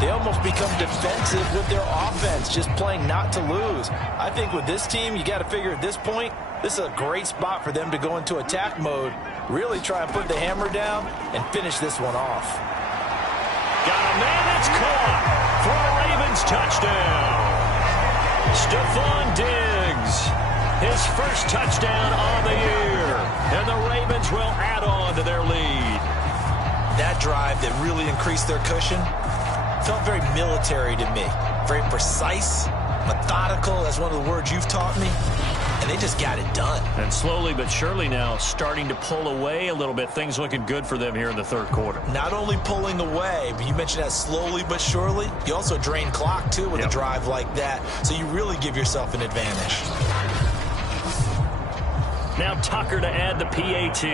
they almost become defensive with their offense, just playing not to lose. I think with this team, you got to figure at this point, this is a great spot for them to go into attack mode, really try and put the hammer down and finish this one off. Got a man that's caught for a Ravens touchdown. Stephon Diggs, his first touchdown on the year, and the Ravens will add on to their lead. That drive that really increased their cushion felt very military to me. Very precise, methodical. That's one of the words you've taught me. And they just got it done. And slowly but surely now starting to pull away a little bit. Things looking good for them here in the third quarter. Not only pulling away, but you mentioned that slowly but surely. You also drain clock, too, with a drive like that. So you really give yourself an advantage. Now Tucker to add the PAT.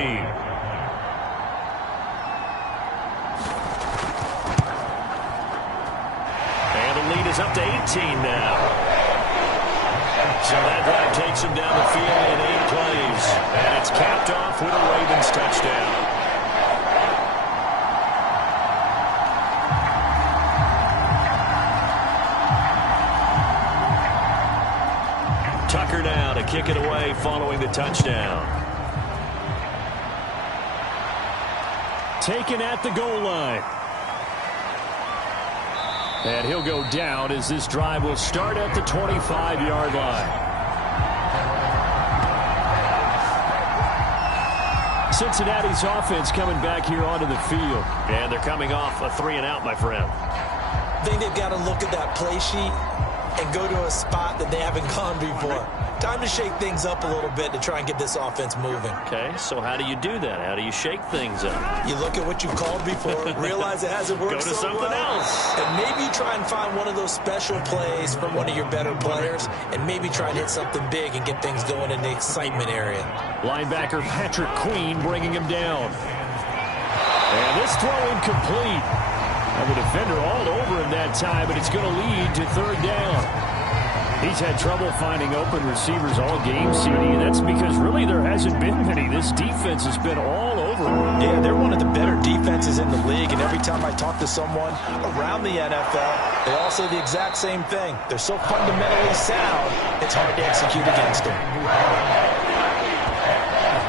Lead is up to 18 now. So that drive takes him down the field in 8 plays. And it's capped off with a Ravens touchdown. Tucker now to kick it away following the touchdown. Taken at the goal line. And he'll go down as this drive will start at the 25-yard line. Cincinnati's offense coming back here onto the field. And they're coming off a 3-and-out, my friend. I think they've got to look at that play sheet and go to a spot that they haven't gone before. Time to shake things up a little bit to try and get this offense moving. Okay, so how do you do that? How do you shake things up? You look at what you've called before, realize it hasn't worked so well. Go to something else. And maybe try and find one of those special plays from one of your better players, and maybe try and hit something big and get things going in the excitement area. Linebacker Patrick Queen bringing him down. And this throw incomplete. And the defender all over him that time, but it's going to lead to third down. He's had trouble finding open receivers all game, CD, and that's because really there hasn't been many. This defense has been all over him. Yeah, they're one of the better defenses in the league, and every time I talk to someone around the NFL, they all say the exact same thing. They're so fundamentally sound, it's hard to execute against them.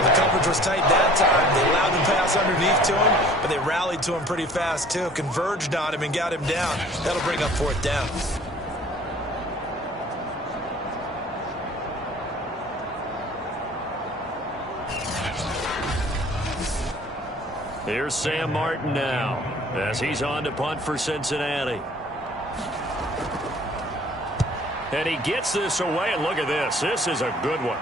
The coverage was tight that time. They allowed the pass underneath to him, but they rallied to him pretty fast, too. Converged on him and got him down. That'll bring up fourth down. Here's Sam Martin now as he's on to punt for Cincinnati. And he gets this away, and look at this. This is a good one.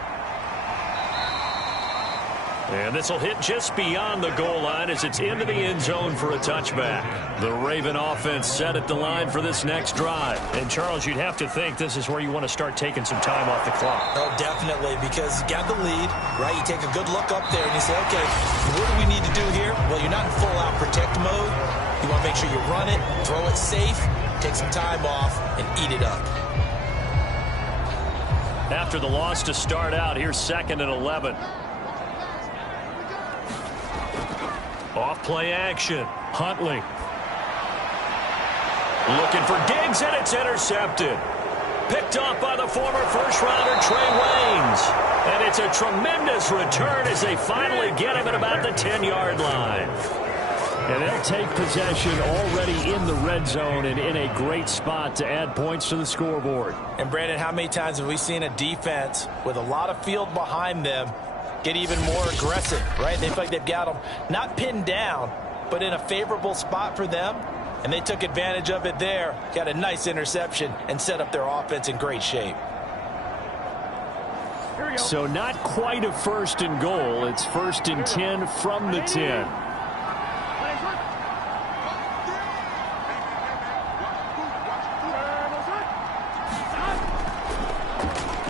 And this will hit just beyond the goal line as it's into the end zone for a touchback. The Raven offense set at the line for this next drive. And, Charles, you'd have to think this is where you want to start taking some time off the clock. Oh, definitely, because you got the lead, right? You take a good look up there and you say, okay, what do we need to do here? Well, you're not in full-out protect mode. You want to make sure you run it, throw it safe, take some time off, and eat it up. After the loss to start out, here's 2nd and 11. Off-play action. Huntley. Looking for Diggs, and it's intercepted. Picked off by the former first-rounder Trey Waynes. And it's a tremendous return as they finally get him at about the 10-yard line. And they'll take possession already in the red zone and in a great spot to add points to the scoreboard. And, Brandon, how many times have we seen a defense with a lot of field behind them get even more aggressive, right? They feel like they've got them not pinned down, but in a favorable spot for them, and they took advantage of it there, got a nice interception, and set up their offense in great shape. So not quite a 1st and goal. It's 1st and 10 from the 10.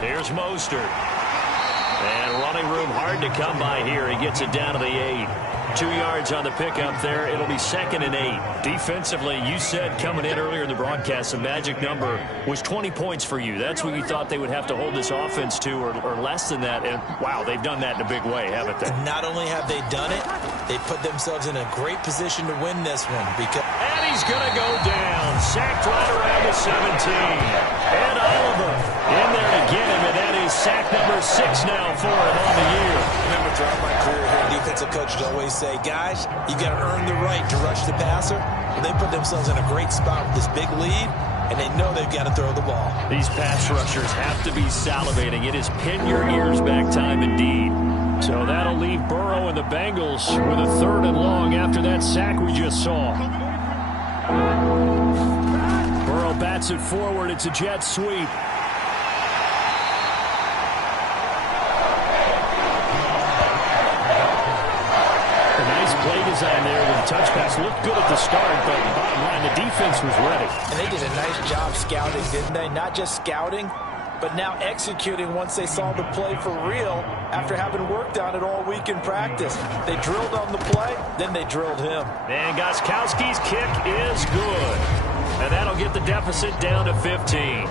Here's Mostert. And running room hard to come by here. He gets it down to the 8. 2 yards on the pickup there. It'll be 2nd and 8. Defensively, you said coming in earlier in the broadcast, the magic number was 20 points for you. That's what you thought they would have to hold this offense to, or less than that. And, wow, they've done that in a big way, haven't they? Not only have they done it, they put themselves in a great position to win this one. And he's going to go down. Sacked right around the 17. And Oliver in there to get him, and that is sack number 6 now for him on the year. Remember, throughout my career here, defensive coaches always say, guys, you got to earn the right to rush the passer. Well, they put themselves in a great spot with this big lead, and they know they've got to throw the ball. These pass rushers have to be salivating. It is pin your ears back time indeed. So that'll leave Burrow and the Bengals with a 3rd and long after that sack we just saw. Burrow bats it forward. It's a jet sweep. Play design there with the touch pass. Looked good at the start, but bottom line, the defense was ready. And they did a nice job scouting, didn't they? Not just scouting, but now executing once they saw the play for real after having worked on it all week in practice. They drilled on the play, then they drilled him. And Gostkowski's kick is good. And that'll get the deficit down to 15.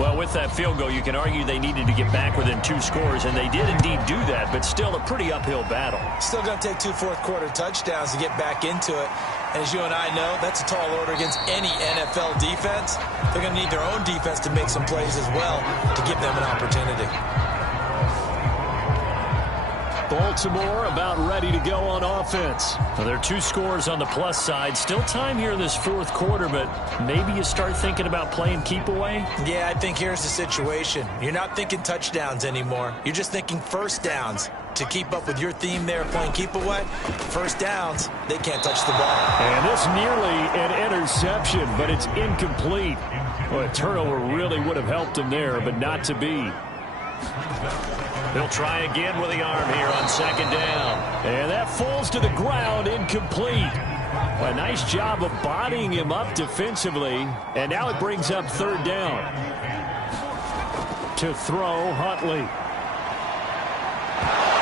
Well, with that field goal, you can argue they needed to get back within 2 scores, and they did indeed do that, but still a pretty uphill battle. Still going to take 2 fourth-quarter touchdowns to get back into it. And as you and I know, that's a tall order against any NFL defense. They're going to need their own defense to make some plays as well to give them an opportunity. Baltimore about ready to go on offense. Well, there are 2 scores on the plus side. Still time here in this 4th quarter, but maybe you start thinking about playing keep away? Yeah, I think here's the situation. You're not thinking touchdowns anymore. You're just thinking first downs. To keep up with your theme there, playing keep away, first downs, they can't touch the ball. And this nearly an interception, but it's incomplete. Well, a turnover really would have helped him there, but not to be. They'll try again with the arm here on 2nd down. And that falls to the ground, incomplete. A nice job of bodying him up defensively. And now it brings up 3rd down. To throw, Huntley.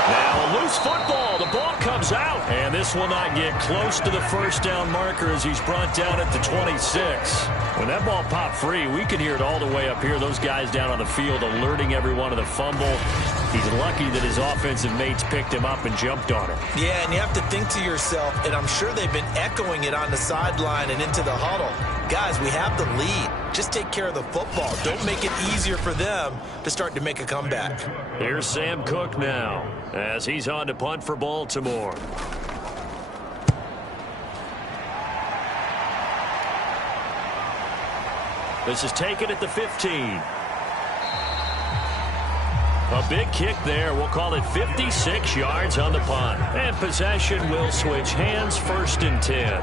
Now a loose football. The ball comes out. And this will not get close to the 1st down marker as he's brought down at the 26. When that ball popped free, we could hear it all the way up here. Those guys down on the field alerting everyone of the fumble. He's lucky that his offensive mates picked him up and jumped on him. Yeah, and you have to think to yourself, and I'm sure they've been echoing it on the sideline and into the huddle. Guys, we have the lead. Just take care of the football. Don't make it easier for them to start to make a comeback. Here's Sam Cook now as he's on to punt for Baltimore. This is taken at the 15. A big kick there. We'll call it 56 yards on the punt. And possession will switch hands, 1st and 10.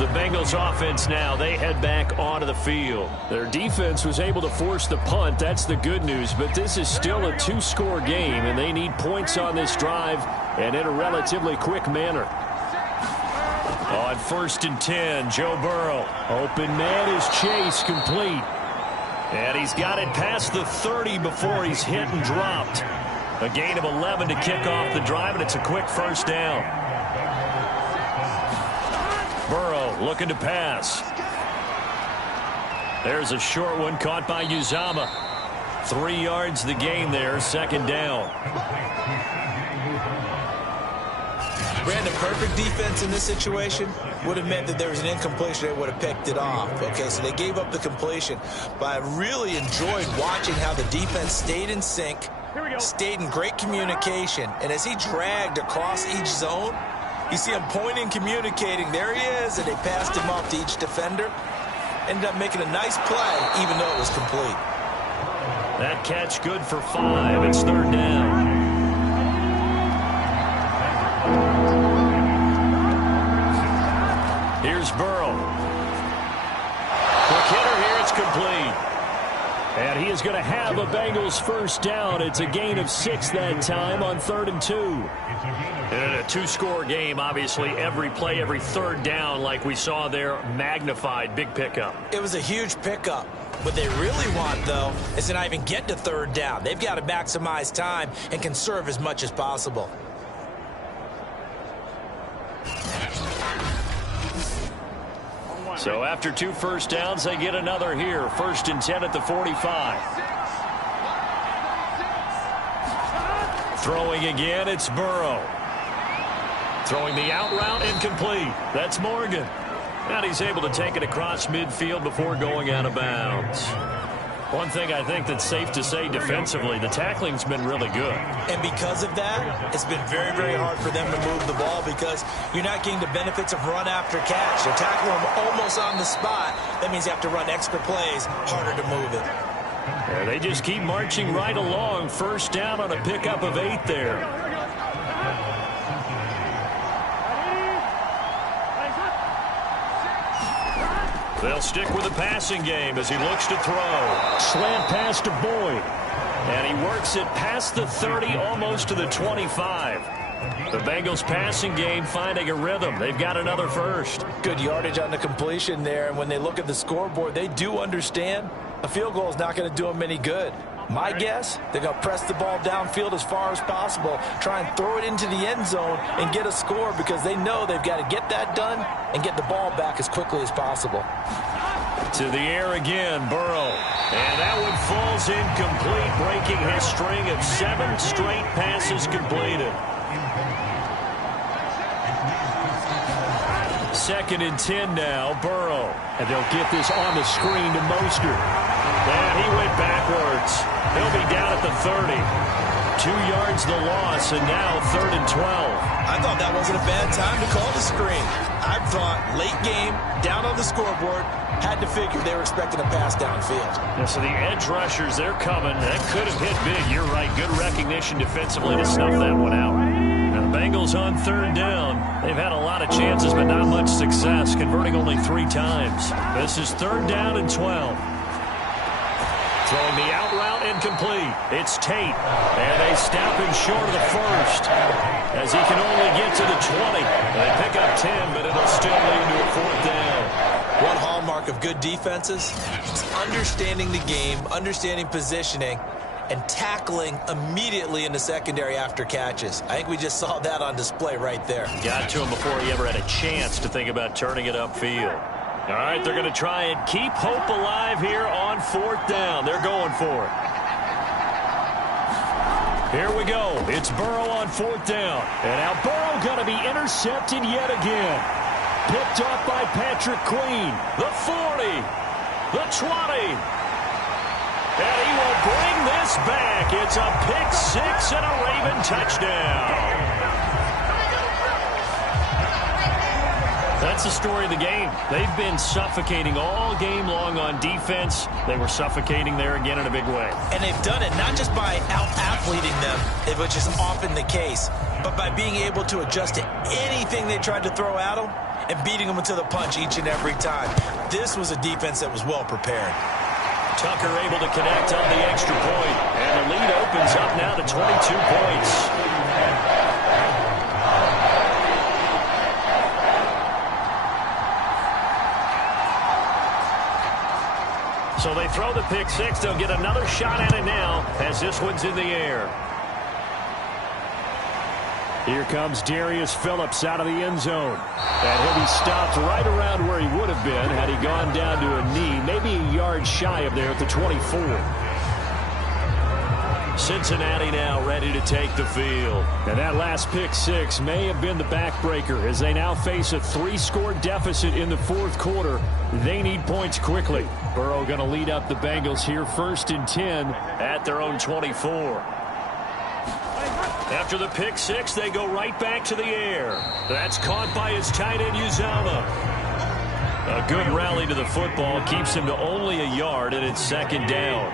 The Bengals offense now, they head back onto the field. Their defense was able to force the punt. That's the good news. But this is still a 2-score game, and they need points on this drive and in a relatively quick manner. On 1st and 10, Joe Burrow. Open man is Chase, complete. And he's got it past the 30 before he's hit and dropped. A gain of 11 to kick off the drive, and it's a quick 1st down. Burrow looking to pass. There's a short one caught by Uzama. 3 yards the gain there, 2nd down. Brandon, perfect defense in this situation would have meant that there was an incompletion. They would have picked it off. Okay, so they gave up the completion. But I really enjoyed watching how the defense stayed in sync, stayed in great communication. And as he dragged across each zone, you see him pointing, communicating. There he is, and they passed him off to each defender. Ended up making a nice play, even though it was complete. That catch good for 5. It's 3rd down. Here's Burrow. Quick hitter here. It's complete. And he is going to have a Bengals 1st down. It's a gain of 6 that time on 3rd and 2. And in a 2-score game, obviously, every play, every 3rd down, like we saw there, magnified. Big pickup. It was a huge pickup. What they really want, though, is to not even get to 3rd down. They've got to maximize time and conserve as much as possible. So after 2 1st downs, they get another here. 1st and 10 at the 45. Throwing again, it's Burrow. Throwing the out route, incomplete. That's Morgan. And he's able to take it across midfield before going out of bounds. One thing I think that's safe to say defensively, the tackling's been really good. And because of that, it's been very, very hard for them to move the ball because you're not getting the benefits of run after catch. They're tackling them almost on the spot. That means you have to run extra plays, harder to move it. Yeah, they just keep marching right along. 1st down on a pickup of 8 there. They'll stick with the passing game as he looks to throw. Slant pass to Boyd. And he works it past the 30, almost to the 25. The Bengals passing game finding a rhythm. They've got another 1st. Good yardage on the completion there. And when they look at the scoreboard, they do understand a field goal is not going to do them any good. My guess, they're going to press the ball downfield as far as possible, try and throw it into the end zone and get a score because they know they've got to get that done and get the ball back as quickly as possible. To the air again, Burrow. And that one falls incomplete, breaking his string of 7 straight passes completed. 2nd and 10 now, Burrow. And they'll get this on the screen to Mostert. And he went backwards. He'll be down at the 30. 2 yards the loss, and now 3rd and 12. I thought that wasn't a bad time to call the screen. I thought late game, down on the scoreboard, had to figure they were expecting a pass downfield. Yeah, so the edge rushers, they're coming. That could have hit big. You're right. Good recognition defensively to snuff that one out. And the Bengals on 3rd down. They've had a lot of chances, but not much success, converting only 3 times. This is 3rd down and 12. Throwing the out route incomplete. It's Tate. And they stop him short of the 1st as he can only get to the 20. They pick up 10, but it'll still lead to a 4th down. One hallmark of good defenses is understanding the game, understanding positioning, and tackling immediately in the secondary after catches. I think we just saw that on display right there. Got to him before he ever had a chance to think about turning it upfield. All right, they're going to try and keep hope alive here on 4th down. They're going for it. Here we go. It's Burrow on 4th down. And now Burrow going to be intercepted yet again. Picked off by Patrick Queen. The 40. The 20. And he will bring this back. It's a pick 6 and a Raven touchdown. That's the story of the game. They've been suffocating all game long on defense. They were suffocating there again in a big way. And they've done it not just by out-athleting them, which is often the case, but by being able to adjust to anything they tried to throw at them and beating them to the punch each and every time. This was a defense that was well prepared. Tucker able to connect on the extra point, and the lead opens up now to 22 points. So they throw the pick six. They'll get another shot at it now as this one's in the air. Here comes Darius Phillips out of the end zone. And he'll be stopped right around where he would have been had he gone down to a knee, maybe a yard shy of there at the 24. Cincinnati now ready to take the field. And that last pick six may have been the backbreaker as they now face a 3-score deficit in the fourth quarter. They need points quickly. Burrow going to lead up the Bengals here 1st and 10 at their own 24. After the pick six, they go right back to the air. That's caught by his tight end, Uzama. A good rally to the football keeps him to only a yard, and it's 2nd down.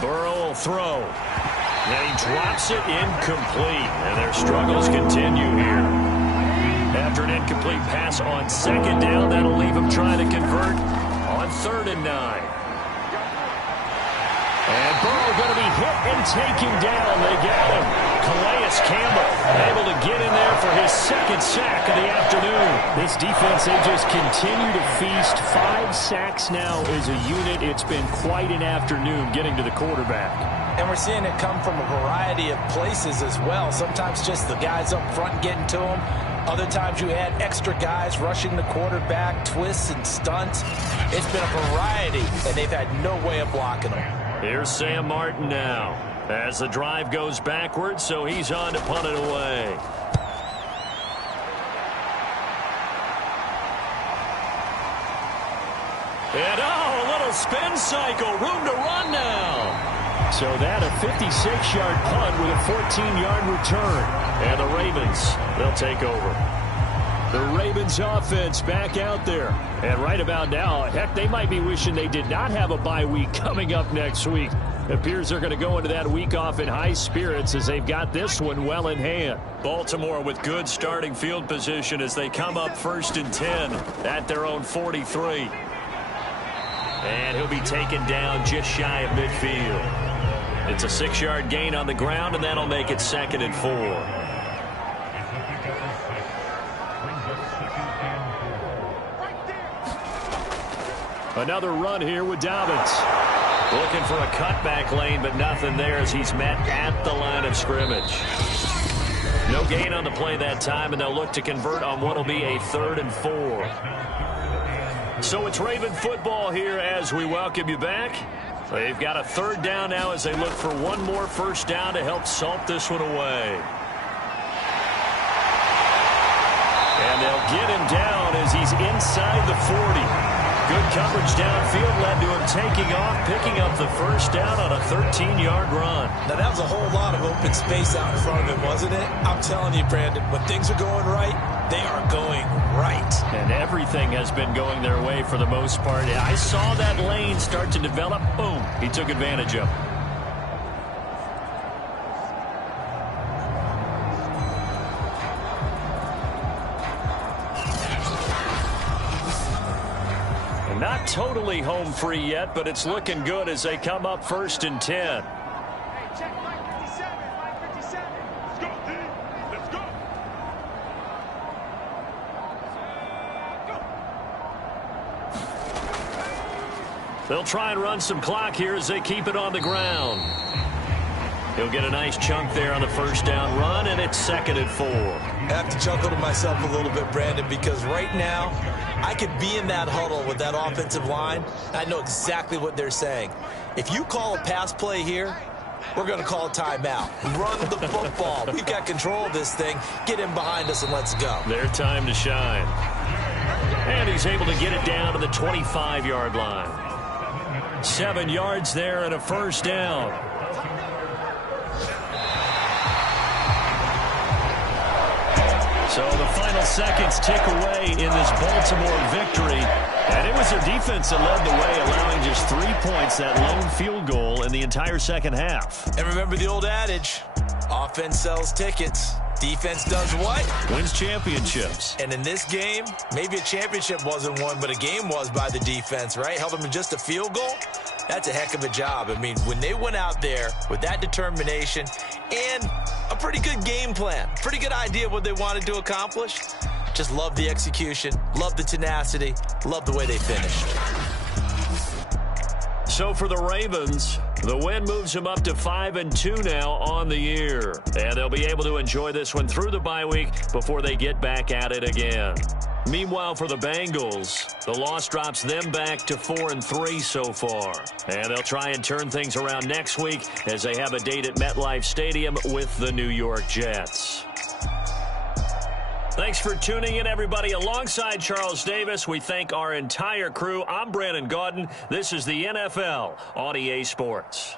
Burrow will throw. And he drops it incomplete. And their struggles continue here. After an incomplete pass on 2nd down, that'll leave him trying to convert on 3rd and 9. And Burrow going to be hit and taken down. They got him. Calais Campbell able to get in there for his 2nd sack of the afternoon. This defense, they just continue to feast. 5 sacks now as a unit. It's been quite an afternoon getting to the quarterback. And we're seeing it come from a variety of places as well. Sometimes just the guys up front getting to him. Other times you add extra guys rushing the quarterback, twists and stunts. It's been a variety, and they've had no way of blocking them. Here's Sam Martin now as the drive goes backwards, so he's on to punt it away. And a little spin cycle, room to run now. So that a 56-yard punt with a 14-yard return. And the Ravens, they'll take over. The Ravens offense back out there. And right about now, heck, they might be wishing they did not have a bye week coming up next week. It appears they're going to go into that week off in high spirits as they've got this one well in hand. Baltimore with good starting field position as they come up 1st and 10 at their own 43. And he'll be taken down just shy of midfield. It's a 6-yard gain on the ground, and that'll make it 2nd and 4. Another run here with Dobbins. Looking for a cutback lane, but nothing there as he's met at the line of scrimmage. No gain on the play that time, and they'll look to convert on what will be a 3rd and 4. So it's Raven football here as we welcome you back. They've got a 3rd down now as they look for one more 1st down to help salt this one away. And they'll get him down as he's inside the 40. Good coverage downfield led to him taking off, picking up the 1st down on a 13-yard run. Now, that was a whole lot of open space out in front of him, wasn't it? I'm telling you, Brandon, when things are going right, they are going right. And everything has been going their way for the most part. I saw that lane start to develop. Boom. He took advantage of it. Not totally home free yet, but it's looking good as they come up 1st and 10. They'll try and run some clock here as they keep it on the ground. He'll get a nice chunk there on the 1st down run, and it's 2nd and 4. I have to chuckle to myself a little bit, Brandon, because right now I could be in that huddle with that offensive line. I know exactly what they're saying. If you call a pass play here, we're going to call a timeout. Run the football. We've got control of this thing. Get in behind us and let's go. Their time to shine. And he's able to get it down to the 25-yard line. 7 yards there and a 1st down. So the final seconds tick away in this Baltimore victory. And it was their defense that led the way, allowing just 3 points, that lone field goal in the entire second half. And remember the old adage, offense sells tickets. Defense does what? Wins championships. And in this game, maybe a championship wasn't won, but a game was by the defense, right? Held them to just a field goal. That's a heck of a job. I mean, when they went out there with that determination and a pretty good game plan, pretty good idea of what they wanted to accomplish, just love the execution, love the tenacity, love the way they finished. So for the Ravens, the win moves them up to 5-2 now on the year. And they'll be able to enjoy this one through the bye week before they get back at it again. Meanwhile, for the Bengals, the loss drops them back to 4-3 so far. And they'll try and turn things around next week as they have a date at MetLife Stadium with the New York Jets. Thanks for tuning in, everybody. Alongside Charles Davis, we thank our entire crew. I'm Brandon Gaudin. This is the NFL on EA Sports.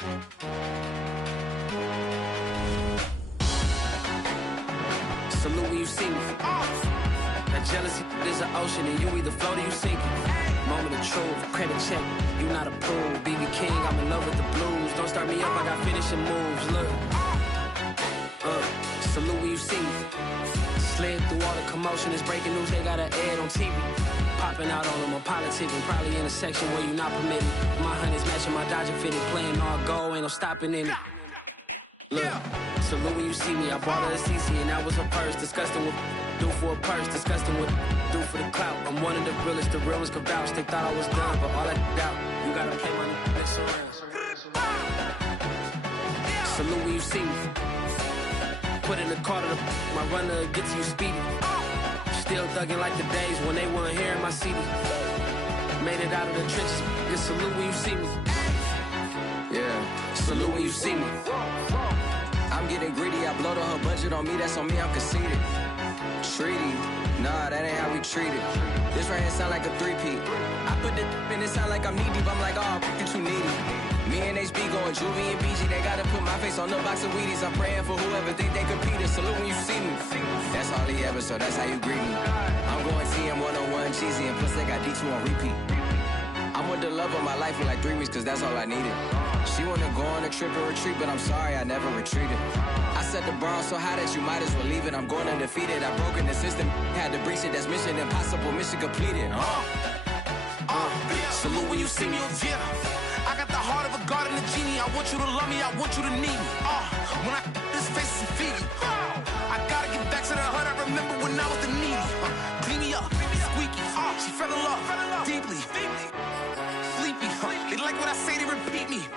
Salute when you see me. That jealousy is an ocean, and you either float or you sink it. Moment of truth, credit check, you not approved. BB King, I'm in love with the blues. Don't start me up, I got finishing moves. Look, salute when you see me. Slid through all the commotion, it's breaking news, they got an ad on TV. Popping out on them, I'm politicking, probably in a section where you not permitted. My honey's matching my Dodger fitted, playing all gold, ain't no stopping in it. Look, salute when you see me, I bought her a CC and that was her purse. Disgusting with do for a purse, disgusting with do for the clout. I'm one of the realest, the real ones could vouch. They thought I was done, but all I doubt, you gotta play my next around. Salute when you see me. Put in the car to my runner, get to you speedy. Still thugging like the days when they weren't here in my CD. Made it out of the trenches, just salute when you see me. Yeah, salute when you see me. I'm getting greedy, I blow the whole budget on me, that's on me, I'm conceited. Treaty, nah, that ain't how we treat it. This right here sound like a three-peat. I put the in it sound like I'm knee-deep, I'm like, oh, you too needy. Me and HB going Juvie and BG, they gotta put my face on the box of Wheaties. I'm praying for whoever think they compete. Salute when you see me. That's all he ever, so that's how you greet me. I'm going TM 101 cheesy, and plus they got D2 on repeat. I'm with the love of my life for like 3 weeks, cause that's all I needed. She wanna go on a trip and retreat, but I'm sorry, I never retreated. I set the bar so high that you might as well leave it. I'm going undefeated, I've broken the system, had to breach it, that's mission impossible, mission completed. Salute when you see me, yeah. I got the heart of a god and a genie. I want you to love me, I want you to need me. When I this face is Fiji. I gotta get back to the hood, I remember when I was the needy. Clean me up, squeaky. She fell in love, deeply. Sleepy, they like what I say, they repeat me.